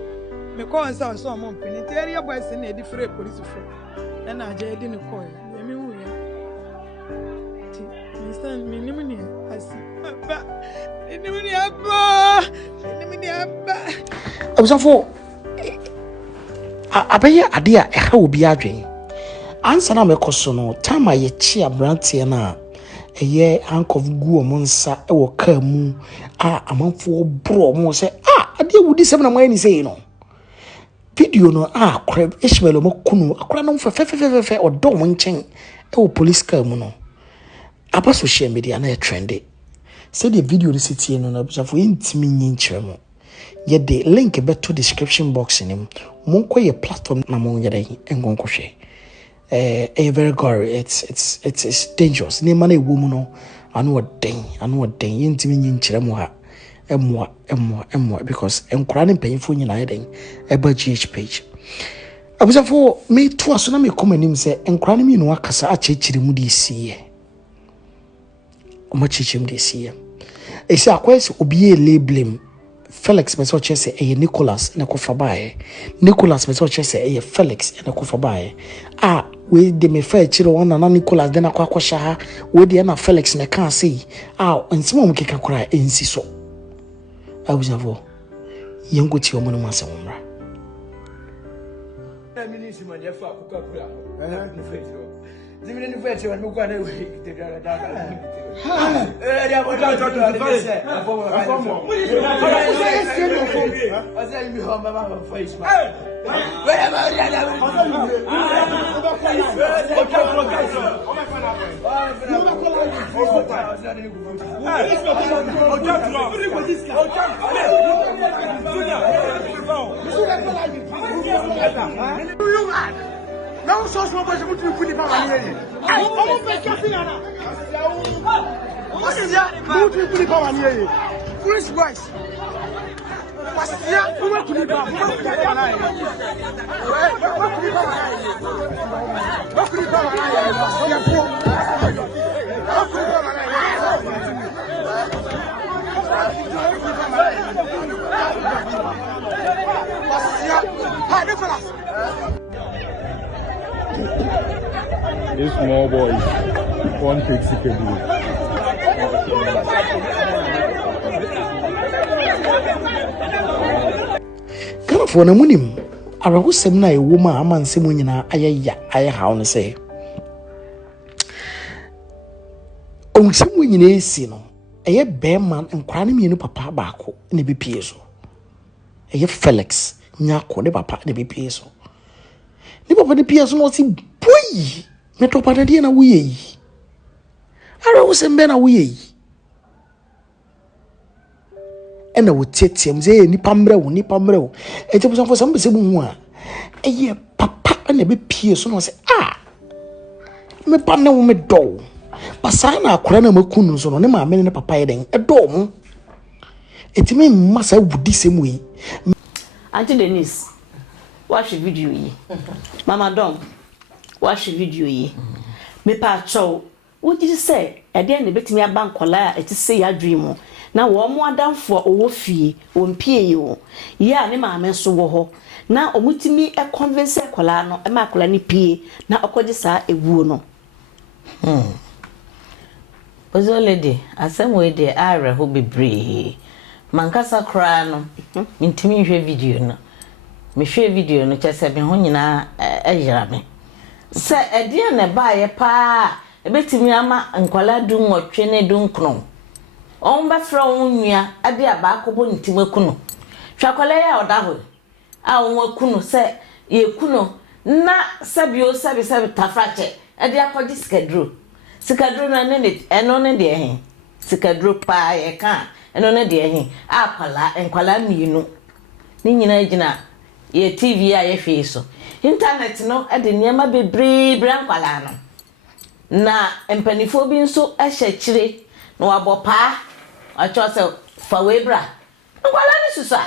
Me call on so amon penny. The area boys in a different police for. And I just didn't call. Me who ya. Me stand me nimuni I see. Papa. Nimuni abba. Nimuni abba. Abusafo abaya ade a ɛha obi adwen ansa na mekoso no tama ye chi abrante na ɛyɛ handcuff gu o monsa ɛwɔ kaa mu amanfo bro mo sɛ ade wudi sɛm na mo ani sɛ no video no crab Ishmael mo kunu akora no fefefefefe ɔdɔ mo nkyɛn ɛwɔ police car mu no aba social media na trendy sɛ the video receipt no na abusafo yɛntimi nyinkyerɛ mo ye the link beto description box in him monko ye platform na mon yede engonko hwe very gory it's dangerous ne man ewu mu no anu oden yentimi nyinkyere mo ha emmoa because enkora ne mpanyifo nyina yeden eba GH page abusafo me to aso na me komanim se enkora ne mi no akasa achechire mu de siye o ma chechire mu de siye esi akwese obi e label Felix me so chese Nicholas na kofabae Nicholas me so chese Felix na kofabae we de me fa chiro wona na Nicholas de na kwakosha ha we de na Felix na kan sei nsimo mu keka kora ensi so abusafo yengo ti omo no masa womra na minisi manya fa akuka kura ni fetio zimine ni fetio ni kwa na we kitedara dada ya bota toto ni se afomo asa mi ho mama fa isma we ma ya na não só só para muito fui para ali vamos ver que afinal muito fui para ali Chris Rice pastia uma culipa These small boys won't take sick of you. Kana for na munim arahusem na ewo ma amansem nyina ayɛ haw ne sɛ onsem nyina esi no ɛyɛ bɛɛman nkwa ne mienu papa baako ne bepie so ɛyɛ Felix nyako ne papa ne bepie so ne papa ne pie so no si boy me to pata de na woyɛ yi arahusem bɛ na woyɛ yi ena wo tietiem ze nipa mrɛ wo ejebusan fo sam bese mu hu a eye papa na be pie so no se me pa ne wo me do pasa na akora na makunu so no ne ma me ne papa ye den edo mu etime masa wudi semu yi Auntie Denise watch video yi Mama Dom watch video yi me pa chow wo di se e de na betimi aba nkola eti se ya dream na wo mo adamfo owo fie wo mpie yi wo ya ne maame so wo ho na omutimi e convince kola no e ma kola ni pie na okoje sa ewuo no Ozo lady asem we de are ho bebre mankasa kra no ntimi hwe video no me hwe video no chese me ho nyina eyira me se ede na ba ye pa ebetimi ama nkola du nwotwe ne du nkno on ba fra onua ade abakobo ntimakuno hwakola ya odaho onwakuno se ye kuno na sabio sabi tafrache ade akodi sikadro na ne eno ne de ehin sikadro pa ye kan eno ne de ehin enkwala miinu ni nyina gina ye TV a ye hwe so internet no ade niema bebre nkwala no na empanifo bi nso ehye kire no wabopa acho se fa webra nkwala ni susa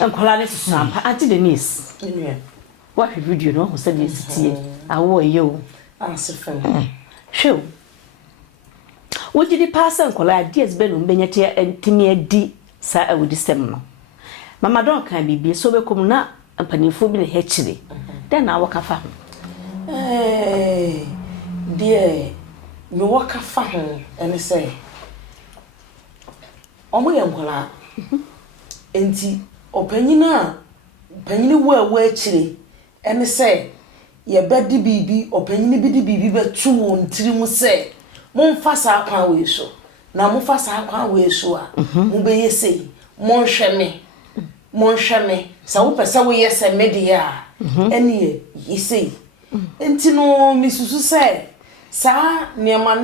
enkola ne susampa anti Denise what video no ho said yesie awo yo asefem hwe woji di pass enkola dies be no benyete entimi adi sa awudi sem no mama don kan bibie so be kom na ampanifo bi ne hechire den na waka fa dear me waka fa ho ene say omo ye enkola enti opanyina wo achire ene say ye bedi bibi opanyini bi di bibi betu won tirimu say momfa sa akwa we so na momfa sa akwa we so a mo be yesei monhweme sa wo pese wo yese media ene yesei enti no misusu say sa niema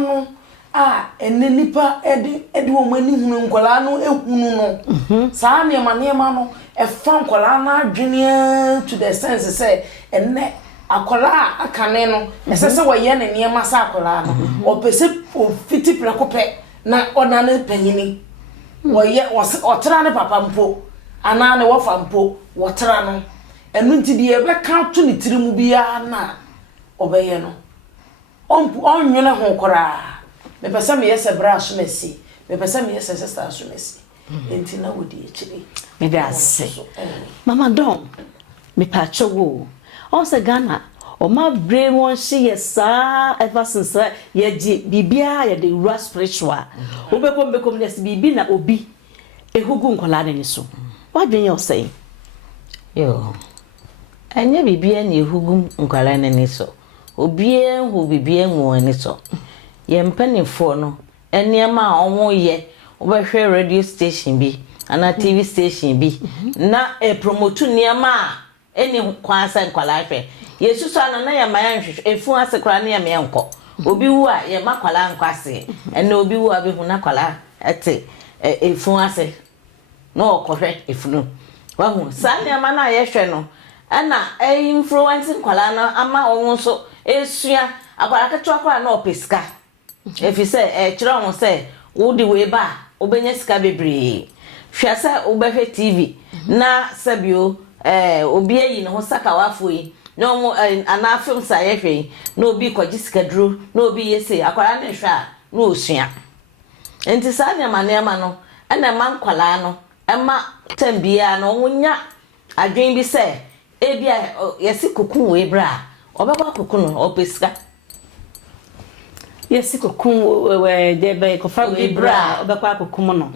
no a ene nipa edi wo mani hunu nkola no ehunu no sa niema no e fa nkola na adwene to the sense say ene akola akane no esese wo ye ne niema sa akola no opese ofiti prekope na ona na panyini wo ye otra ne papa mpo ana ne wofa mpo wotra no enu ntidi e be ka to ne tirimu bia na obeye no onwene ho kora me pesa me yese bra so mesi me pesa me yese sister so mesi enti na wodi echiri me da se mama don me pa chowo on se Ghana o ma brain won she yesa ever since ye ji bibia ye the raw spiritual obekom nes bibi na obi ehugu nkola ne so wadwen ye say yo anya bibia na ehugu nkola ne so obie hu bibia nwo ne so ye mpanifo no eniema onwo ye obehwe radio station bi ana TV station bi na promote niema eni kwansa nkwala hwe yesu so na ya mayan hwe efu asekra na ya me enko obi wu a ye makwala nkwase ene obi wu a be hu na kwala ete efu ase no okohwe efunu wa hu sa niema na ye hwe no ana influence nkwala na ama onwo so esua akwala ketwa kwa na opeska efi se kira won se wo di we ba obenya sika bebre hwa se obehwe TV na sabio obi ayi ne ho saka wafo yi na omo ana film sa ye hwe na obi kwaji sika duro na obi yese akwala ne hwa na osua enti sa nema no ana man kwala no ema tambia no wonya adwen bi se ebia yesi kokun we bra obeba kokun no opeska yesi kokun we debe ko fa we bra obekwa kokun no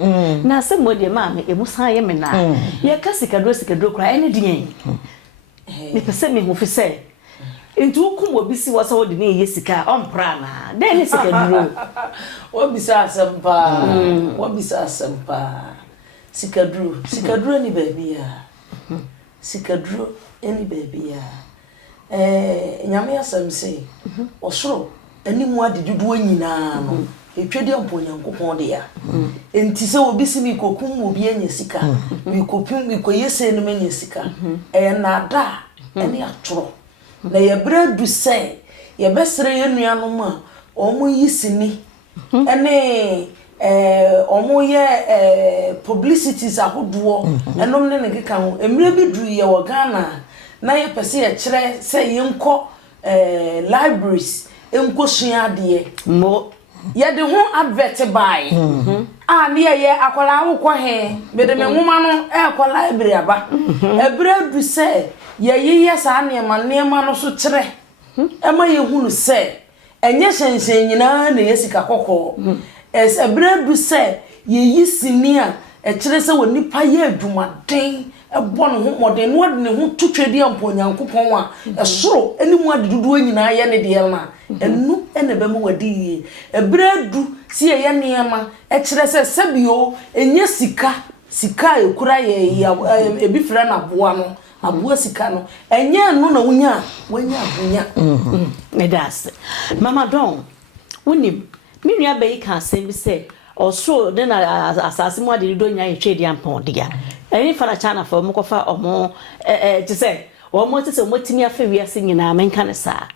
na se modie ma me emusan ye me na ye ka sikadro kra ene dien me pese me hu fi se nti ukum obi si wasa wodi ne yesika ompra na den ne sikadro wobisa asempa sikadro ni baby ya sikadro eni baby ya nyame asem se osoro animu adidudu nyina no etwede amponyankopon de ya enti se obi si mi kokum obi anya sika mi kopim mi koyese no manya sika na da ene atoro na ye bradu se ye besere ye nuanom a omo yisini ene omo ye publicities ahodo enom ne ne keka ho emre bi dru ye wo Ghana na ye pese ye kire se ye nko libraries enko suade mo ye de ho advert buy ne ye akola awokọ he bede me nwoma no akola library aba ebradu se ye sa niema no so kire ema ye hunu se enye hyenhyen nyina na yesika kokọ ebradu se ye yisini a kire se woni pa ye adwumaden ebo no ho modern no de ne ho tutwedi amponyankopon a esoro enimu adedudu nyina ye ne de na enu ene be mu wadi ebradu si ye niema kire se sebio enye sika ekura ye ebi fra na boa no abuwa sika no enye no na wonya abunya me das mama don woni mi nua be yi kan sem bi se oso de na asase mu ade do nya ye twedi ampon de ya eni fara chana for mo kofa omo ti se omo ti se mo timi afa wiase nyina menka ne sa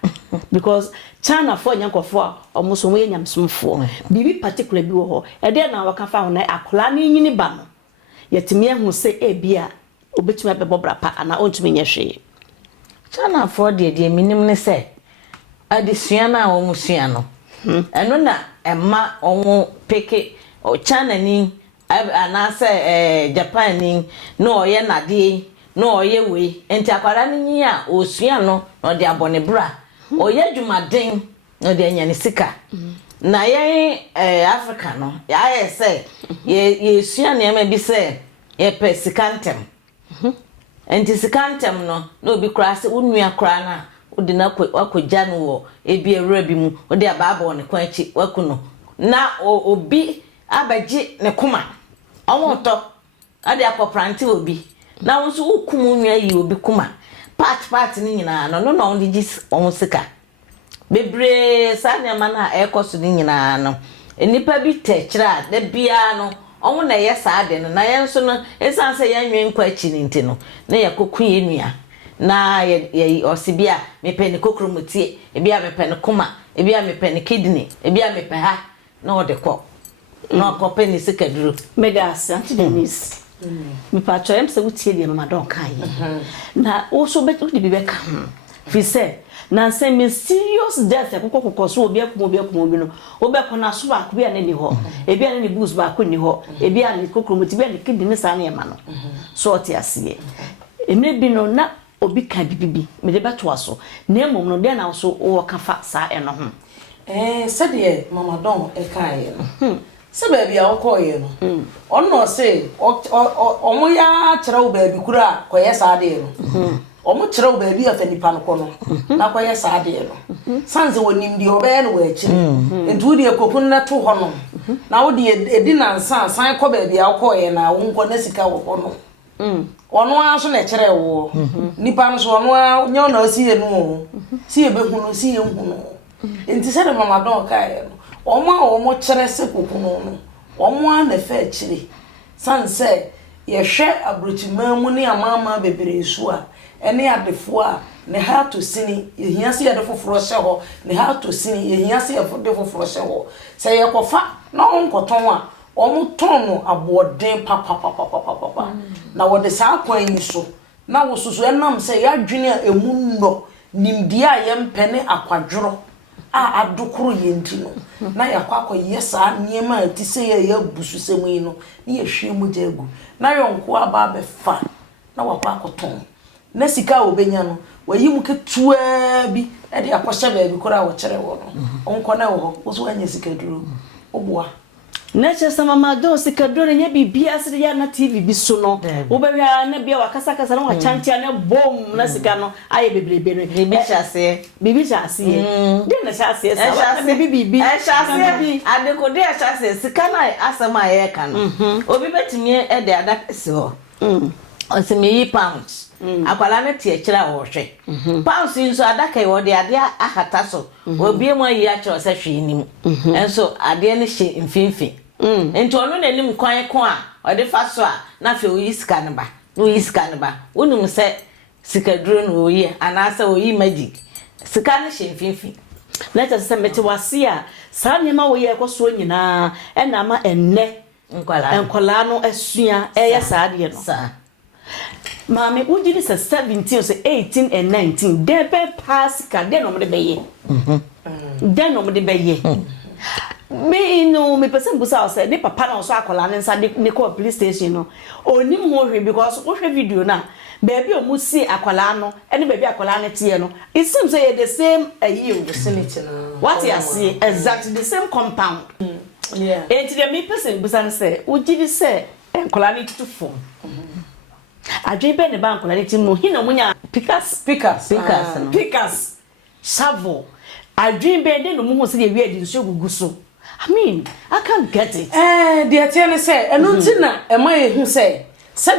because chana for nyankofo omo so mo ye nyamsomfo bibi particular bi wo ho e de na waka fa ho na akola ne nyini ba no yetimi ehu se ebia obetumi abebo brapa ana ontumi nyehwe China for de minim ne se adesua na wo musua no eno na emma onwo peke o China ni ana se Japan ni no oye nade no oye we enti akwara ni nyi a osua no no de abone bra oye dwumaden no de anya ne sika na ye Africa no ya se ye sua ne ma bi se ye pe sikantem enti sikantem no obi kura se unua kura na odi na akogya no wo ebi ewura bi mu odi abaabo ne kwanchi wakuno na obi abaji ne kuma omoto ade akopranti obi na wonso ukumu nua yi obi kuma part ni nyina no na on di on sika bebre sa ne ma na ekoso ni nyina no enipa bi techira da bia no on na ye sa de no na ye nso no esanse ye nwen kwachi ni nti no na ye kokuye nua na ye osibia mepeni kokromutie ebia mepeni kuma ebia mepeni kidney ebia mepe ha na odekọ na kopeni sikaduro medas anti Denise me pacho em se wutie de mama don kai na wo so betu de bibeka fi se na se mysterious death kokokoko so obi akum no obeko na so ba ko bia ne ni ho ebia ne boost ba ko ni ho ebia ne kokromutie bia ne kidney sa na ema no so oti ase emre bi no na obi ka bibibi me de beto aso na emom no de na so wo kafa sa eno ho se de mama don e kai no se ba bia wo koye no onno se omo ya kire wo ba bi kura koye sa de no omo kire wo ba bi afa nipa no ko no na koye sa de no sanze wonim di obe no wa kire entu de kokun na to ho no na wo de edi na nsan san ko ba bia wo koye na wo nko na sika wo ko no ono aso na kire wo nipa no so ono nya na asiye no siye be hunu siye hunu enti se de mama don kai no omo kire se kokuno no omo na fa kire sanse ye hwe abrotimamu ne amama bebere su a ene adefo a ne ha to sini ye hia se ye de foforo hye ho ne ha to sini ye hia se ye de foforo hye ho se ye kofa na onkoton a omo ton no aboden papa na wo de sa kwan yi so na wo susu enam se ya dwene a emu no nimdia ye mpene akwadworo a adukuru yenti no na yakwa yesa niema ati se ye busu semu yi no ni ye hwe mu jagu na yonko aba be fa na wakwa akoton na sika obenya no wayim ketua bi e de akwahye ba bi kora wo kire wo no onko na wo wo so anya sika duro oboa na chesa mama don sikadore nya bibia se ya na TV bi so no wo be hwa na bia wakasa kasa na wa chantia na bom na sika no aye bebrebe no bibi chase de na chase sa bibi chase adekode chase sika na asama ye ka no obi betinye e de adakese ho osemi pounds akwala na tie kira wo hwe pounds nso adaka e wo de ade ahata so obi emu ayi a kira se hwe nim enso ade ne hye mfimfi enti onu na nim kwan ko a ode fa so a na fe oyi sika ne ba wonum se sika duro no oyi ana se oyi magic sika ne hye mfimfi na ta se meti wase a sa nyema wo ye ekoso nyina e na ma enne nkwala no asua e ye sa ade no sa Mami ujiri se 17 so 18 and 19 debe pasika de no mde beye de no mde beye me no me person busa say de papa na so akola ne nsa de ko police station no onim ho hwe because wo hwe video na baby o mu si akola no ene baby akola ne tie no it seems say the same year vicinity no what you see exactly the same compound yeah and the me person busa say ujiri say akola ne tutu Adwebe ne bank la leti mu hina munya pikas shovel adwebe de no mu se de wi adi nso gugu so I mean I can't get it de tie ne se eno ntina e ma ehu se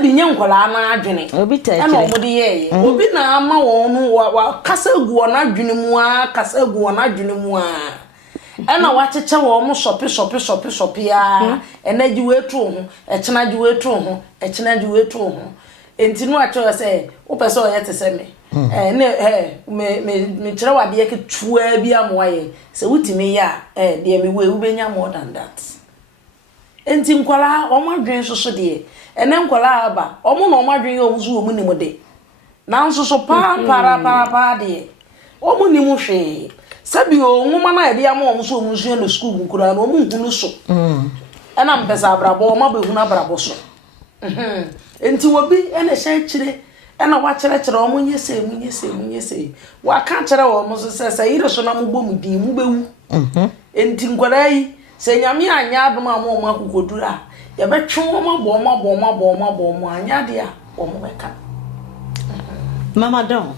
bi nye nkola na adwene obi ta e no mudi ye obi na ama won wa kasa gu na adwene mu a kasa gu na adwene mu a ena wa cheche wo mo shopi a enaji wetu ho e chenaji wetu ho e chenaji wetu ho enti no acho se wo pese o yete se me me kire wa de ke tua bi amoye se wutimi ya de me we ubenya more than that enti nkwala omadwen so de ene nkwala aba omo na omadwen yo so omo nim de na nso so para de omo nim hwe sabi o nwoma na ede ama omo so omo so no school nkura na omo hunu so ena mpesa abrabo omo ba hunu abrabo so enti wobi ene hye kire ena wa kire omo nyese wa ka kire omo so se ire so na mo bom din mo bewu enti nkwala yi se nyame anya adom ama omo akokodura ya betwe omo anya de a omo beka Mama Don,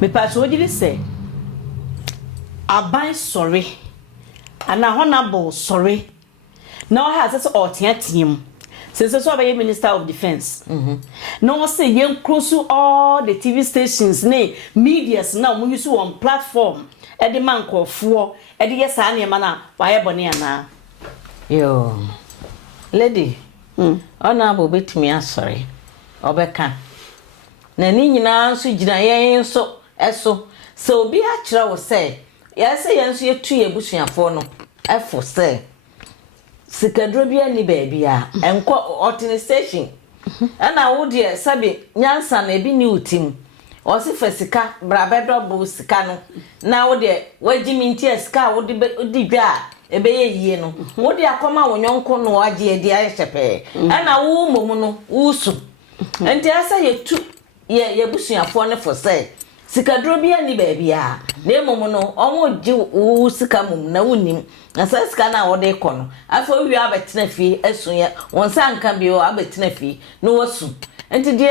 me pass what did you say? Abai sorry. And a honorable sorry. Now has us all team. Since I saw the Minister of Defense. No one say young close to all the TV stations, nay, medias now we use on platform. At the man called for at the yes, mana, why boniana. Yo, lady, honorable bit me, sorry. Obeka. Na ni nyina nso gina yen so eso so obi a kire wo se ya se yen so yetu ebusuafo no efo se sikadro bia ni baabi a enko organization ana wo de sabe nyansa na ebi ni utim o se fasika brabedo bo sika no na wo de wagimi ntia sika wo de dwa ebeye yie no wo de akoma wo nyonko no agye edi ayehyepe ana wo momu no usu enti asa yetu ye busuafo ne for say sikadro bia ni baabi a na emom no omo gi wo sika mum na wonim na sika na wo de kɔ no afo wi abetena fie esunya won sa nka bi o abetena fie no wasu enti de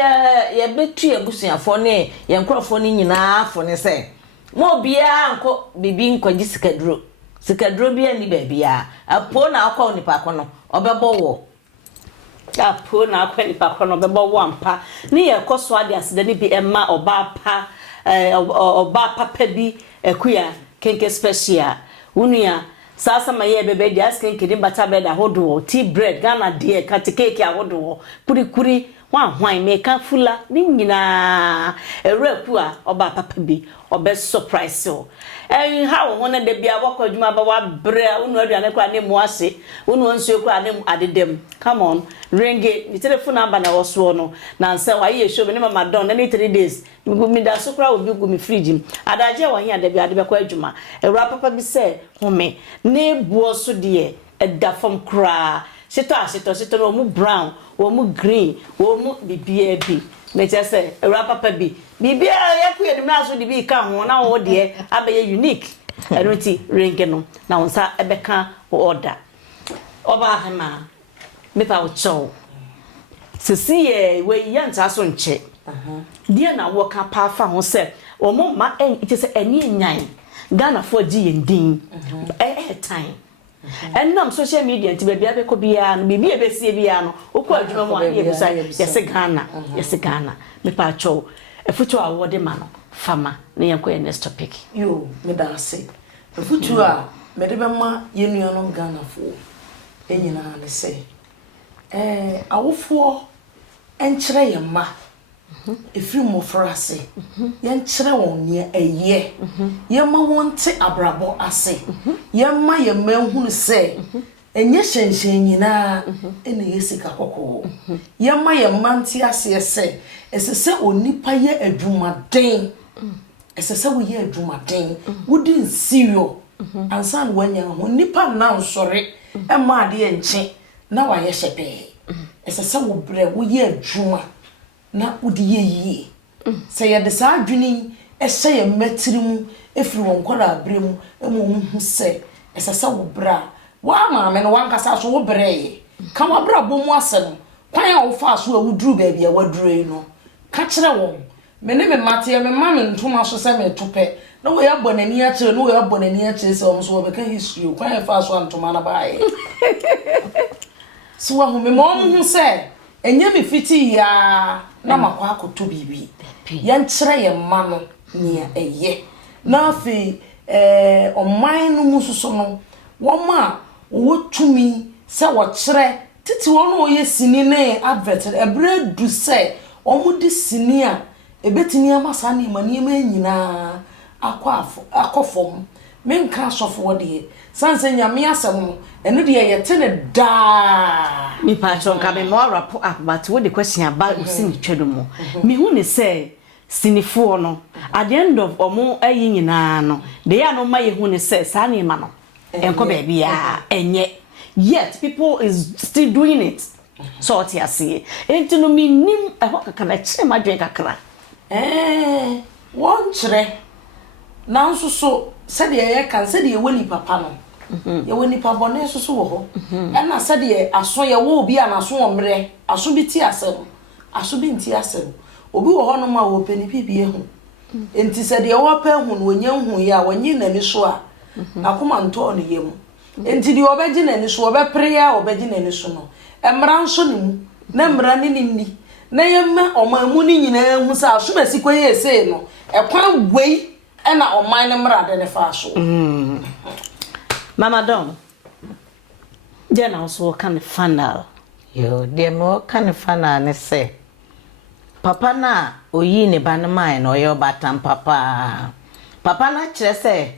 ye betu ye busuafo ne ye nkrofo ne nyina afo ne say mo bia nko bibi nkogi sikadro bia ni baabi a apo na akɔ nipa kɔ no obɛbɔ wo apo na akwa nipa krono bebo wampa ni ye koso ade asede ni bi emma oba papa bi ekuya kenke special unuya sasa maye bebe dia skenke di bata bread ahodo tea bread Ghana de kati cake ahodo kuri hwan meka fula ni nyina ereku a oba papa bi obe surprise o ha wo na de bia wakwadwuma ba wa bre unu aduane kwa ne mu ase unu nsuo kwa ne adedem come on ringe mi telephone number na woso no na nse wa ye show me ne mama don na 3 days mi da so kra obi gu mi fridge adaje wa hia de bia de bekwa adwuma ewra papa bi se home ne buo so de da fam kra sito no mu brown o mu green o mu bibia bi me say ewra papa bi bibia yakuye de na so de bi ka ho na wo de abaye unique enoti ringe no na wonsa ebeka order oba hema me pa wo chow sisi ye we yanta so nche dia na wo ka pa fa ho se o mo ma ite se eni nyan Ghana for gi endin time and nam social media nti bia be ko bia no bibia be sie bia no okọ adwuma mu a ye be say yes Ghana me pa chow efutu award ma no fama na yenko next topic yo me da say efutu a me de be ma ye nuanom Ghana fo enyina ne say awofo enkyere ye ma efiri mo frase ye nkyere won ne eye ye ma won te abrabo ase ye ma ye manhunu se enye hyenhyen nyina ene yesika kokko ye ma ye manti ase se esese onipa ye adwumaden esese wo ye adwumaden wudi nsirio ansan wanya ho nipa na nsore e ma de enche na wa ye hyepe esese wo bre wo ye adwuma na udi ye yi se ye de sa adwini e se ye matiri mu efiri won kwara abre mu emu hu se esese wo bra wa ma me no wankasa so wo bre ka wa bra bo mu ase no kwan a wo fa so a wuduru ba bia waduru yi no ka kire won me ne me mate me ma me ntoma so se me tope na wo ya bonani a kire no wo ya bonani a kire se wo so wo be ka history kwan a fa so antoma na bae so wa hu me mo hu se enye me fiti ya na makwa akoto bibi ya nkire ye ma no nia eye na afi oman no mususo no wo ma wo tumi se wo kire titi wo no ye sini ne advert ebre du se omudi sini a ebetini amasa ne mani ma nyina akofom menka asofo de sanse nyame asem no eno de yete ne da mi pa chon ka me mo rapo but we the question about usini twedomo me hu ne say sinifo no at the end of omo ayi nyina no de ya no ma ye hu ne say sa ne ma no enko ba bia enye yet people is still doing it so what you see enti no mi nim ho kaka na kire ma dwen kakra won kire nanso so se de ye kan se de ye woni papa no ye woni papa bone so so wo ho na se de aso ye wo obi anaso omre aso bi ti asem aso bi nti asem obi wo ho no ma wo pani bibie hu enti se de wo pa hu no wonya hu ya wonyi na mi so a akoma nto no yem enti de obeji na ni so obepre ya obeji na ni so no emra nso ni mu na mra ni ni na yemma omamu ni nyina hu sa aso basi koye ese no ekwan wei na oman ne mra de ne fa so Mama Don then also can final yo de mo kan fana ne se papa na oyi ne ba ne mai no yo batam papa na kire se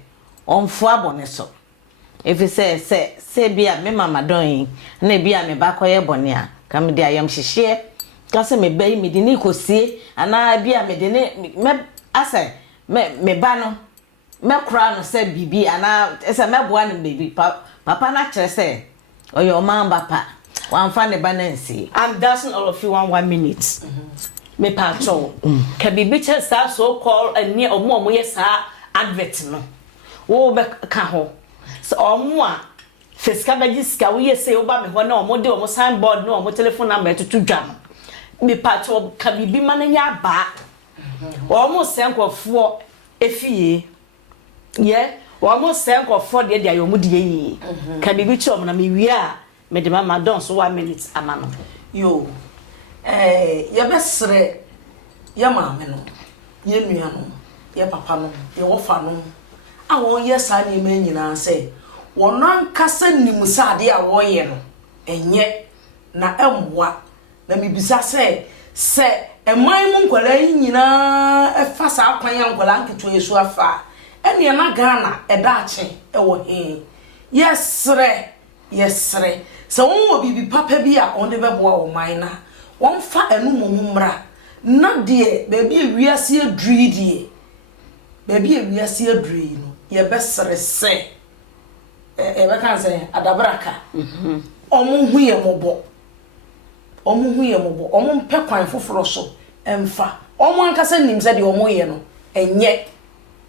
onfo abone so if say bia me Mama Don na bia me ba koye bone a kam de ayam hihye ka se me bai me de ni kosie ana bia me de ne me ase me ba no me kra no se bibi ana ese me boa no baby papa na kire se oyo man bapa wan fa ne ba na nsi I'm dancing all of you 1 minute me pa cho ka bibi che sa so call ani omo ye sa advert no wo be ka ho so omo a fiska bagiska wo ye se wo ba me ho na omo de omo signboard na omo telephone number to dwa no me pa cho ka bibi mananya ba omo senkofo efie ye omo senkofo de dia yomu de yi ka bibi cho omo na me wi a me de Mama Don so 1 minute amano yo ye besre ye maame no ye nua no ye papa no ye wofa no a won ye sa ne ma nyina se wonan kasa nim sa de a wo ye no enye na emwa na mibisa se eman mu nkwala nyina efa sa akwan ya nkwala nketo yesu afa ene na Ghana edaache ewo he yesre se won wo bibi papa bi a on de beboa wo man na won fa enu momumra na de baby ewiase adri de baby ewiase adri no ye besre se be kan se adabraka omo hu ye mobo omo mpe kwan foforo so emfa omo ankasa nim se de omo ye no enye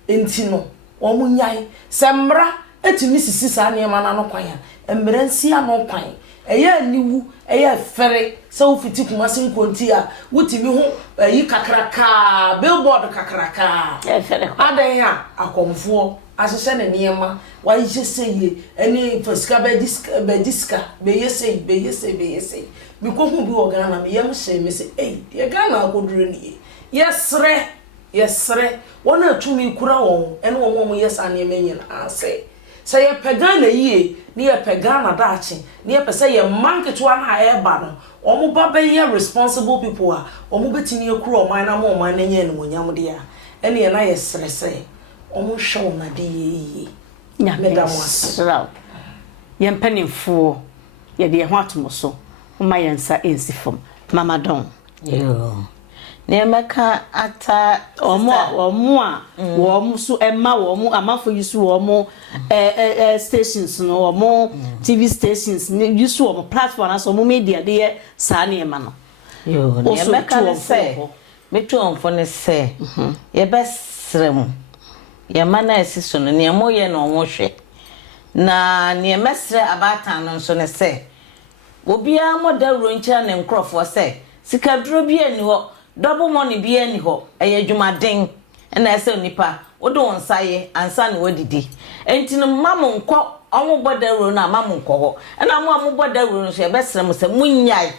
enti no omo nyai se mra etimi sisi sa ne ma na no kwan ya emrensi ano kwan eya niwu eya fere se wo fiti kuma sin konti a wutimi ho yi kakraka billboard kakraka fere adan ya akomfo asese ne niema wa yeseye eni fasika bediska beyese mi ko hu bi o Ghana mi yam se me se ye Ghana akodure ni yesre wona atumi kura won ene won yesa ne menyin ase say ye pagana ye ni ye pagana dachi ni ye pese ye market one na ba no omo ba be ye responsible people a omo betini ekura oman na mo oman na nye ne wonyam de a ene ye na ye srese omo hwe na de ye nya medamwa ye mpanimfo ye de ho atomoso oma ye nsa ensifom Mama Don yo ne meka ata omo a wo so emma wo amafo yisu wo stations no wo TV stations ne yisu wo platform aso wo media de sa ne ema no yo ne meka ne se metu onfo ne se ye besrem ye mana esiso no ne mo ye no wo hwe na ne mesre abata no so ne se obia mo da roncha ne nkrofo se sikaduro bi ani ho double money bi ani ho eyadwumaden na ese onipa wodo wonsaye ansa na wadidi entino mamu nko omo bodaro na mamu nko ho na mo amobodaro no so ebesrem se munyai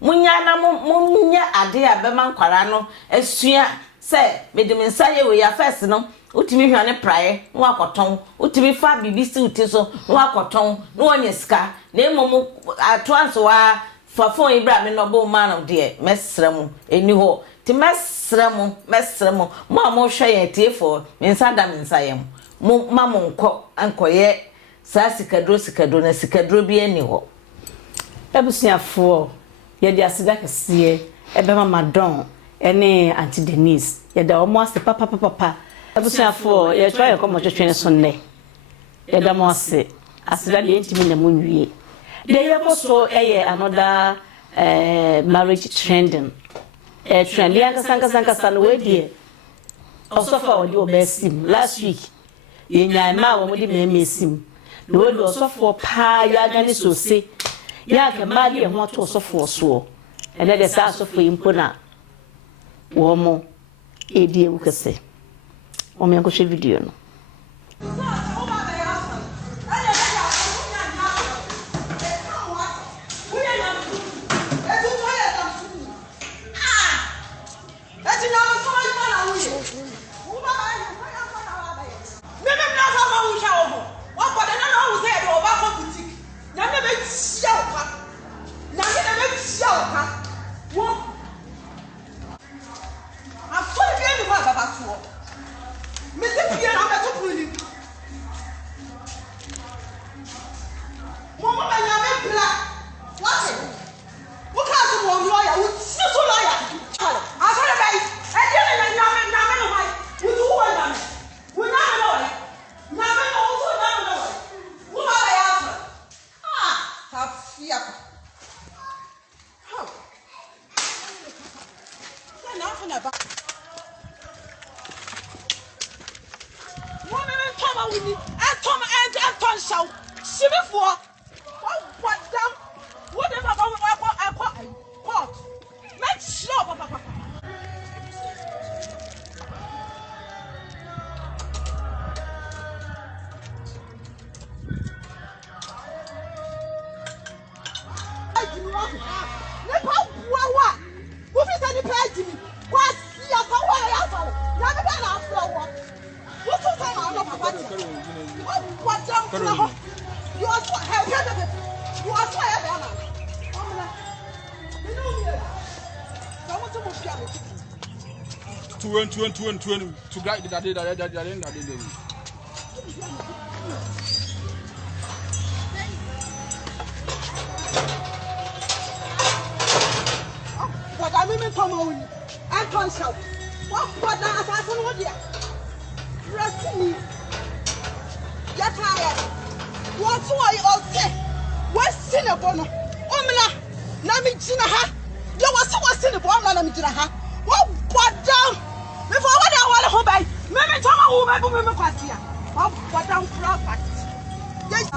na munya ade a be man kwara no asua se medimensaye we ya first no utimi hwane prae no akoton utimi fa bibisi uti so no akoton no onye sika na emomu atoanso wa fafon Ibrahim no bo man of dear mesrem eni ho ti mesrem mo mo hwe ye tiefo mensa da mensayem mama nko ankoye saa sikadro na sikadro bi ani ho ebusuafo ye di asida kese ebe mama don ene Auntie Denise ye da omo ase papa ebusuafo ye try ko mo twetwe so nne ye da mo ase asida de ntimi na mo nwie de ye ko so another marriage trending trend ya kasanka no we die osofa odi obesim last week ye nya ma wo modi memesim no we do osofo pa ya gani so se ya ke ma de ho to osofo so ene de sa osofo impo na wo mo edi ewu kese o me ko she video no to guide that What I mean, come on, I can't shout. What I don't want you. Rest me. Get tired. What's why all say? What's in a bono? Omla, Nami Jinaha. There was what's in the bomb, Nami Jinaha. What down? Before what I want to hold by, maybe Tama who may be a party. What down crowd party. Yes,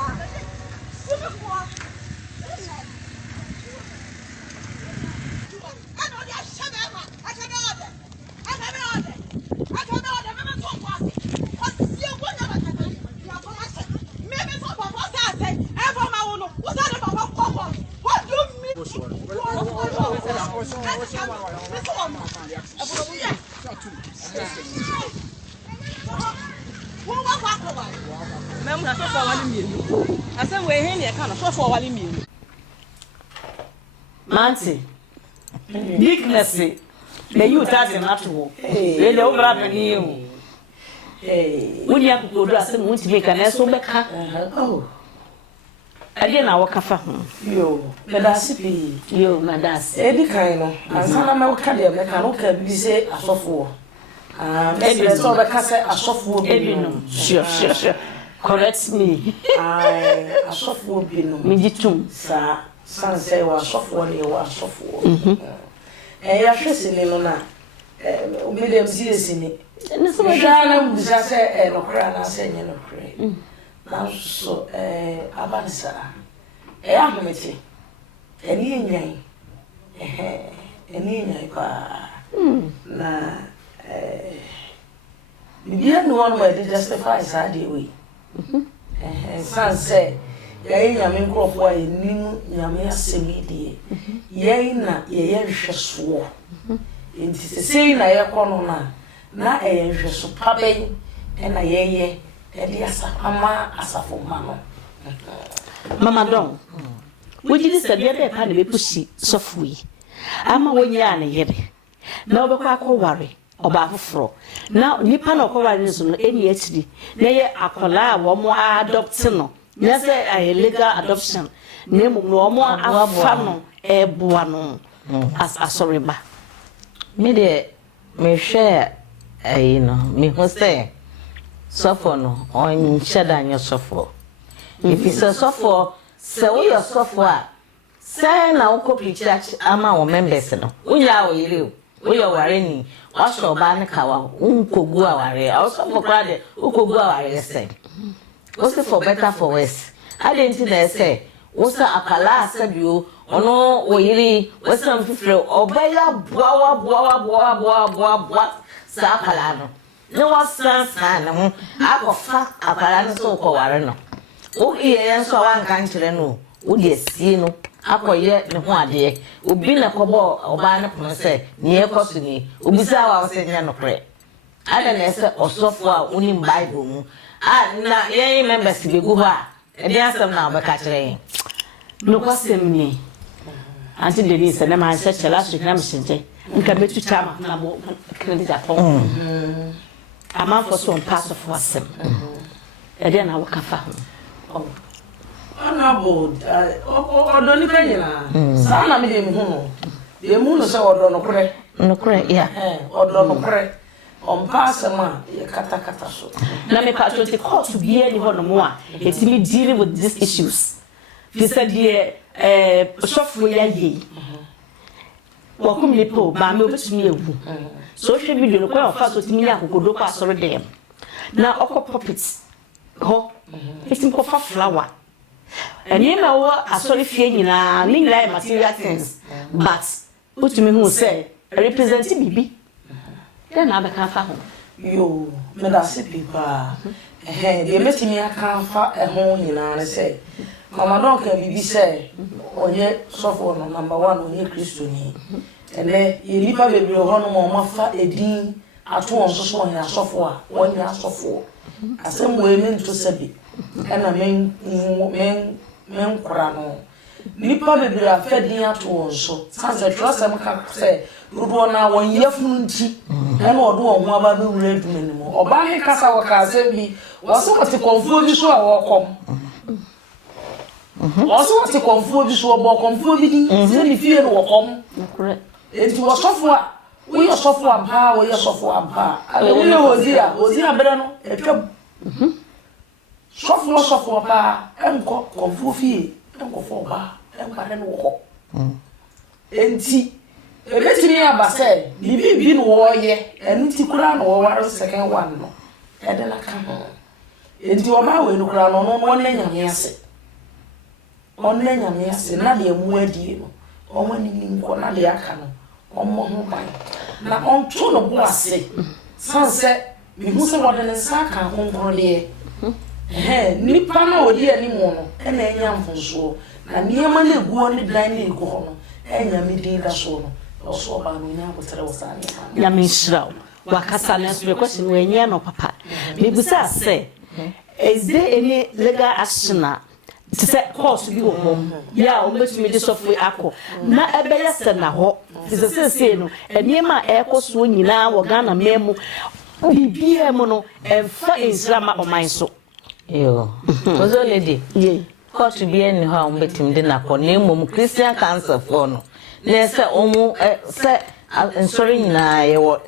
Manti, weakness, the youth has an actual. They don't grab you. When you have to dress and want to make an essay back. Oh, again, I walk a yo, Madasi, yo, Madas, Eddie Kaino, and some of my career, I cannot be say a software. Maybe I saw the cassette a software. Sure. Correct me. I a software bin, me too, sir. San say was software, you were software. And you're facing in on medium series in it. And so I say, and Ocrana saying, you know, pray. Now, so, Abansa, Amity, and Yin, and Yin, na, you had one way to justify Saturday way. And San say, Yay, Yamin crop why Nim Yamia Semidi. Yay, na ye swore. It is the same I have corner. Na a so pape and a ye, and yes, Ama as a for Mama. Mama Don, would you listen to the pussy softly? I'm a 1 year and a year. No, but I worry. oba foforo na nipa na okoware so no eni achiri na ye akola wo mo adopt no na say a legal adoption na mo no mo afa no eboa no as asoreba me de me share me ho say suffer no on sheda nyo suffer if it's a suffer say we your suffer say na uko church ama wo members no unya wo yire we your ware ni washo ba ne kawa unkogu aware also for crowd ukogu aware say what's for better for worse I didn't know say what's akala sabio ono wo yire wasam fifre obaya boa sa akala no ne wasan san no akofa akala no so ko ware no o iye so wan kan kire no o de sie no akoye ne ho ade obi na kobo oba ne pono se ne ekoso ni obisa wa se nya no pre ada na se osofo a oni bible mu na yen members be gu ha e dey asem na obeka kire no kwasem ni anti Denise na ma se chela so kina mshinje nka betu chama na bo credit aton ama for so pass of wasem e dey na wakafa Honorable, Odoni Kanyana, Sana me dem hu no se odo no kure. No kure, yeah. Odo no kure. On pass ma ye kata so. Na me pa to the court to be any one more. It's me dealing with these issues. He said here software ye. Wo kum le po ba me obetumi ewu. So hwe video no kwa ofa so timi ya kokodo kwa soro dem. Na okọ puppets ho. It's me fa flower. And you know what I saw if you na like material things, but what you mean who say representing bibi then I can fa Yo me da se pipa de metimi aka fa ho nyina ne say mama don ka bibi say onye sofo no number 1 onye Kristo ni ene ye lipa bebre ho no mo mafa edin ato on so so ya sofo a onye sofo asem we me nto sabi ena men kura no nipa bebre afedin ato on so sanse trosem ka say rudo na won yefunu nti ena odo on ho aba be wura adumani mo oba he kasa waka bi waso wote konfuo bi so a wokom waso wote konfuo bi so obo konfuo bi din se ni fie no wokom correct enti wasofo a we yosofo ampa we yosofo ampa ale we hozia bere no etwa sofo pa enko konfuo fie enko fo ba enka no wo enti ebetimi abase bibi no wo ye enti kura no wo ware second one no ede la ka ho enti o ma we no kura no no na nyame ase onne nyame ase na de mu adie no o ma ni nko na de aka no o mo ho ban na on to no bo ase sanse mi hu se wode ne saka konkon de nipa na odi ani mu no na enya mfonso na niema na guo ne dan ne gu ho no enya mi din da so no oso ba no nya botere wosane ya minshraw wakasa na so question we nya no papa me busa say is there any legal action to say course bi wo hom ya o betumi de software akọ na ebe ya se na ho say no eniema ekoso nyina wo Ghana memu bibia mu no emfa insrama o man so yo ozo lady ye court bi eni ho on betim de na ko na emom Christian Council for no na se omu se sorry nyina ye wo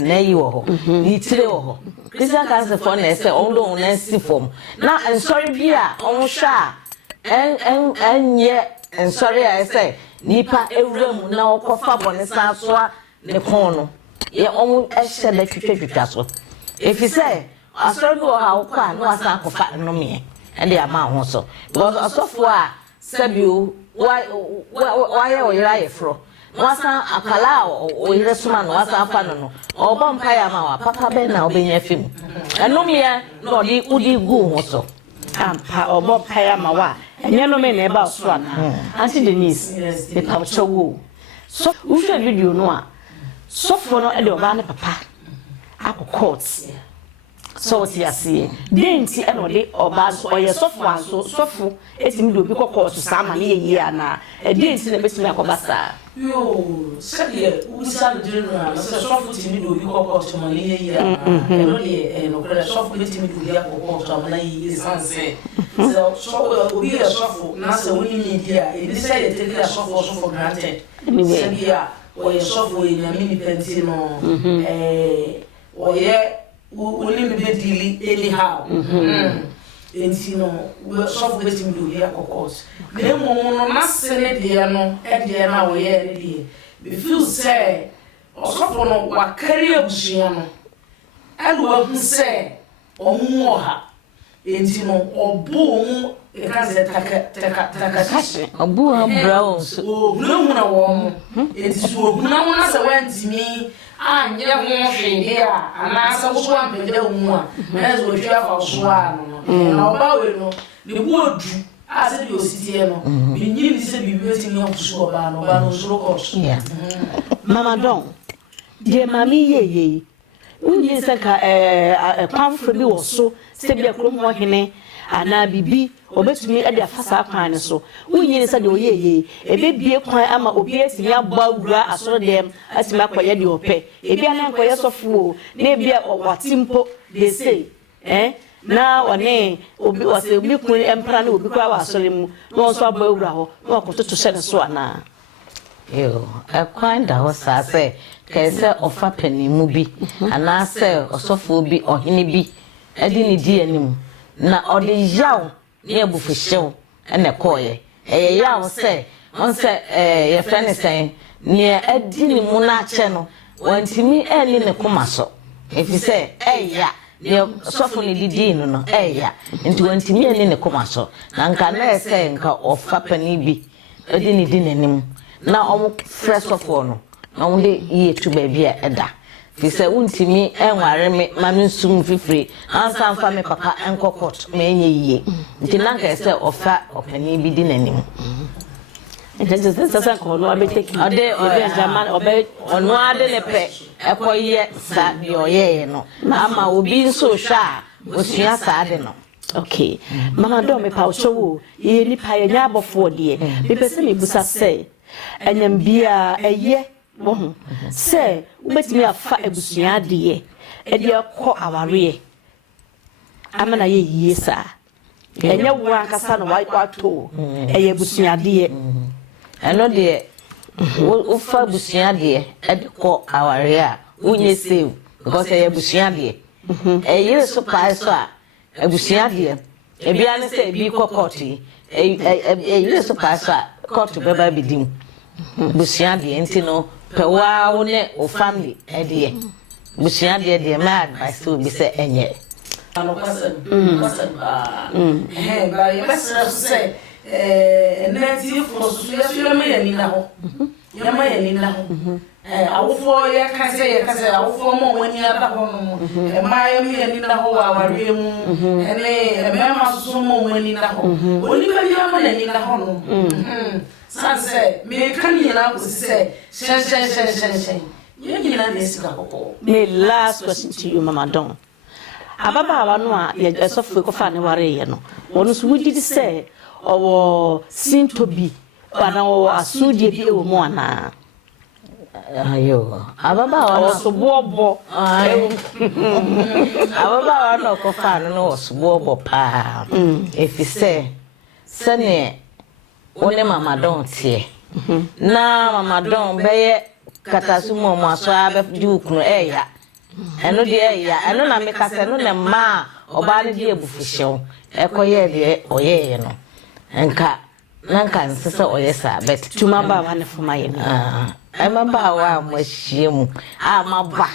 na yi wo ho ni tire wo ho Christian Council for na se on do na si form na sorry bia on sha en sorry I say nipa ewrem na okofa bone san so ne kon no ye on ehye da twetwa so if you say asori wo ha okwa no asan kofa no me and the amount so because asofo a sabiu why o yira ye fro wasa akala o yire suma no wasa fa no obo mpa ya ma wa papa be na obenya fim eno me no udi gu ho so ampa obo mpa ya ma wa enye no me na eba so ana anti Denise the pawcho wo so ufe video no a so for no e de oba ne papa akọ court so ti ase denti e no de oba so oye sofo aso sofo etimi do bi kokko so sama ne ye ana e denti na betimi akobasa yo sabe o bisalo general so sofo timi do bi kokko so ma ne ye ana e no de no kra sofo betimi do bi kokko so ma na ye sanse so obi e sofo na se woni ni dia e bi say e take sofo granted sabe ya oye sofo e na mini penti no oye only be dealing anyhow. And you know, we're soft waiting to hear, of course. Then, no, not send dear no, and dear now, we if you say, or suffer no, what carrier Busiano, and what say, or more, and you know, or boom, a cousin, a boo browns, oh, no one, it's no one as I went to me. Ah, yeah, here, and I saw one with the woman, as we have our swan, and our bow, the wood, as it was Sitiano, we knew this be waiting on Suabano, Banos Rocos. Mama Don, dear Mammy, ye, we is a pamphlet or so, stay a chrome walking, and I be obet me at the fasa pan so. We is a do ye, a baby quite ama opiates me up bowgra as so them as my quiet your pay. A be an inquires of woe, maybe or what simple they say, eh? Now or nay, obi was a milk emperor will be quite solemn, no so bowgra, no to send a swana. Yo, a quite house, I say, Kaiser or Fappeny movie, and I say, or Sophobi or Hinny I didn't dear him. Na odi yaw ne abufihyew na koye yaw say on say your friend is saying ne adi ni mu na che no wantimi ani ne koma so if you say ya ne sofo ne didi no no ya nti wantimi ani ne koma so na nka na say nka ofa pani bi adi ni di nanim na omo fresh sofo no na wonde ye tu ba bia eda fi say untimi enware me mami nsum fifiri ansa mfa me papa enkokot me enye yie nti nanka say ofa opani bi di nanim Sasa ko no abeteki ade jaman obe ono ade ne pe ekoye sa bi oyeye no ama obi nso hwa osua sa ade no. Okay, Mama Don me pa wo ye ni pa ye nya abofo de me pese me busa say enyam bia eye wo say ubetimi afa ebusua de e de ko aware amana ye yie sa enya wo ankasa no wa kwato eye busua de eno de wo fa busua de e de ko aware a unye save because eye busua de eye so pa so a ebusua de e bia ne say bi kokoti eye so pa so a court beba bidim busua de ntino pewa wo ne o family e de busua de my advice to be say enye ano kwasem ba ye mesra say neti for so ya me ya ni na ho ya ma ya ni na ho awofo ya ka say awofo mo wani ada ho no ma ya me ya ni na ho wa ware mu ene me ma so mo wani na ho oni ba ya ma ya ni na ho no sanse me kan yi na ko say shen you na this go. Me last question to you, Mama Don. Ababa no a ye sofo ko fa ne ware ye no wono so wudi say owo sintobi bana o asudie bi e wo mo ana ayo ababa o so bobo ababa no ko fa no so bobo pa if you say sene one Mama Don tie na Mama Don beye katasumo mo aso abe dukunu eya eno de ya eno na me kase no ne ma oba ne de ebufuhyew ekoye de oyeye no enka nanka nsese oyesa bet tuma ba wa ne fuma ye ema ba wa mo hyiemu amaba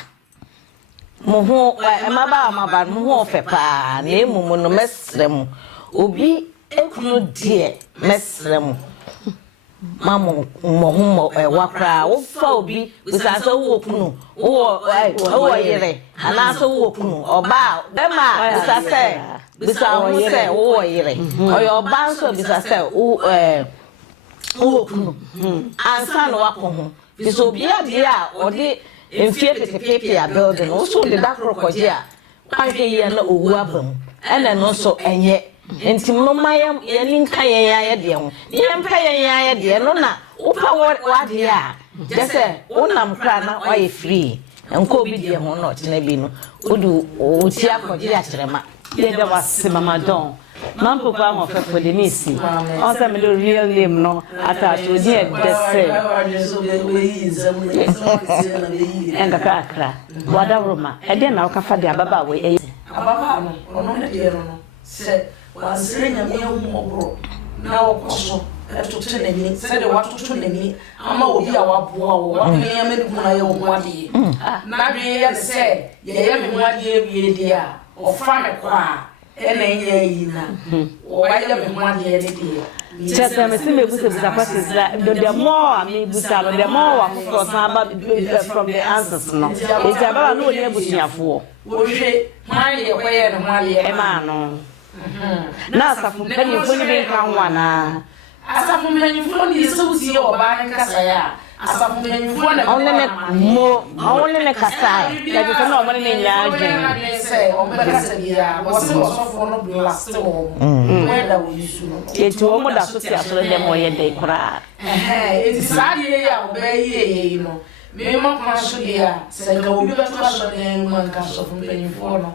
mo ho ema ba amaba mo ho fepa na emumu no mesrem obi ekunu de mesrem mamo mo wakra wo fa obi bisasa wo kunu wo yire ana so wo kunu oba be ma bisasa wo se wo yire oyo oba so bisasa wo kunu ansa no wakoho biso bia odi enfie pepepe a building wo so de dakro koje a ahwe ye na owu abam ena no so enye enti mama ye linka ye de ho ye mpa ye de no na upa wade a jese unam kra na oye free enko bi de ho no tena bi no odu oti akodi a kyerema ye da wase mama don mampo kwa mo fefo de nisi on say me the real name no attach odi e de say enga kakra wada roma e de na okafa de ababa we e ababa no ono na de no se wasire nyame ahumobro na okoso etutu na ni se de watutu na ni ama obi a waboa wo wapenya me du na ye wo ade na de ye se ye me ho ade bi de a ofa me kwa ena ye yina o waya me ho ade de de chese me se me busa questions that the more me busa the more wa cross about from the answers no it's about no dey busuafo wo hwe man ye koye no ho ade e ma no na asafu penye fo ni be kan wana asafu mpanyimfo ni sewusie oba ne kasa ya asafu mpanyimfo na onle ne kasa ya je na omane ne nyaadwen se o be kasa bia wo se wo sofo no blast wo weda wo yisu no eti wo mo da so ti asoro dem wo ye de kura eti saade ya o be ye no me mo kwa so dia se ka obi ba to so de man ka so mpanyimfo no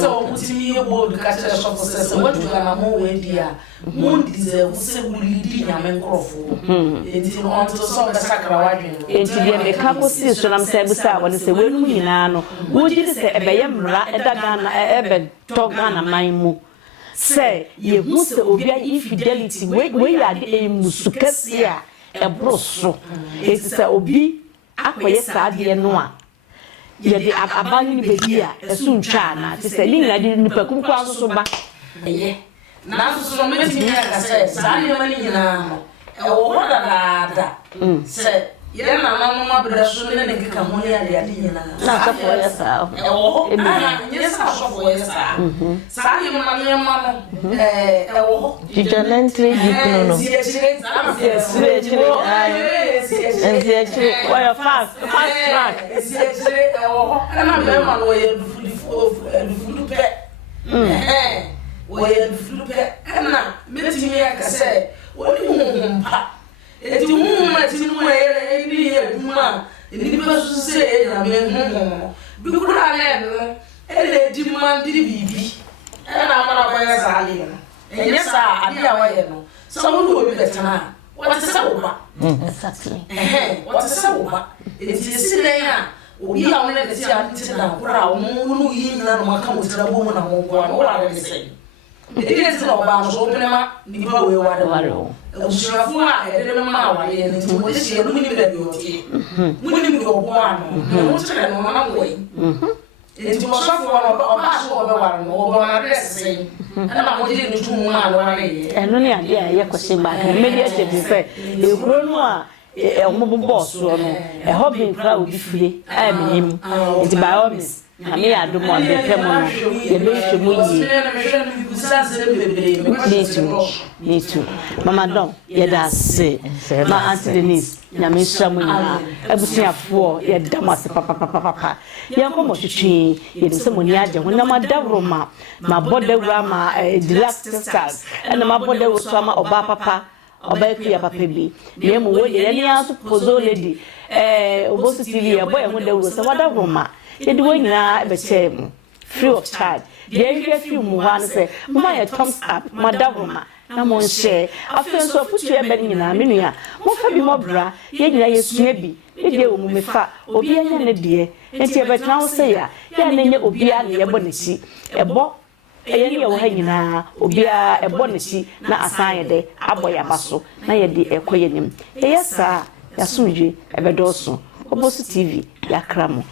so mutimi ye bold ka tell shop se what you na mo we dia mo deserve se wulidi nya men krofo enti no onto so be sakra wadwen enti de me ka bosi so nam se busa woni se wenu nyina no wo ji se ebe ye mra edaga na ebe to Ghana man mu se ye hu se obi infidelity we ya de musukasi a ebroso enti se obi akoye saade no a ye de abani ni bedia esu ntwa na ti se linga di nipa kumkwa so ba eye na so metimi aka se sa ni mani nyina no e wo da se ye na mama ma bra so ne ne keka mo ne ade nyina na ka fo ya sa e wo nye sa so fo ya sa ni mama ni mama no e wo jijolently dipno no why you fast track e wo na be ma no ye fulu pe wo ye fulu pe na metimi aka se woni humpa eti humma ti no ye ni ye duma ni ba su se na me humma bi kura na no ele di man di bibi na mara ko ya sa ali no enye sa ade a wa ye no so wo do bi betana what is over exactly what is over eti si den a obi a wona de ti a ti na kura wo no yi nyina no maka mo tira bo mo na mo ko no wala de se eti ti no ba no so pema ni ba we ware ushirafu a edere ma wa ye ni mo de se no ni be bi oti mo ni mi obo ano mo tire no na mo yi eti mo so fo no ba so obo ware no obo na de se na mo de ni tu mo ma no ware ye eno ni ade a ye kwese ba ka me de che bi se ehuro no a mo boss no e hobby kra obi fire a menim eti by all means na me ya do mo de pem no ye be hwe mo yi need to mama don ye da se ma auntie Denise na me sha mo nyina abusuafo ye da mo se papa ye ko mo twetwe ye se mo ni age ho na ma da roma ma bodawura ma deluxe sisters na ma bodawura so ma oba papa oba ku ya papa bi ye mo wo ye ni aso pozo lady obosu tv ya boy ho dawura se wada roma ye de wo nyina be chem free of charge ye hwe film mu ha se mo ya thumbs up madavoma na mo share afen so futu e be nyina menua mo fa bi mo bra ye nyina ye sua bi e de wo mu me fa obi anya ne de enti e be tran se ya ne nye obi a ne ye bo ne chi e bo eye ne ye wo ha nyina obi a e bo ne chi na asan ye de aboya baso na ye de ekoye nim e yesa ya sumdwe e be do so obosu tv ya kramo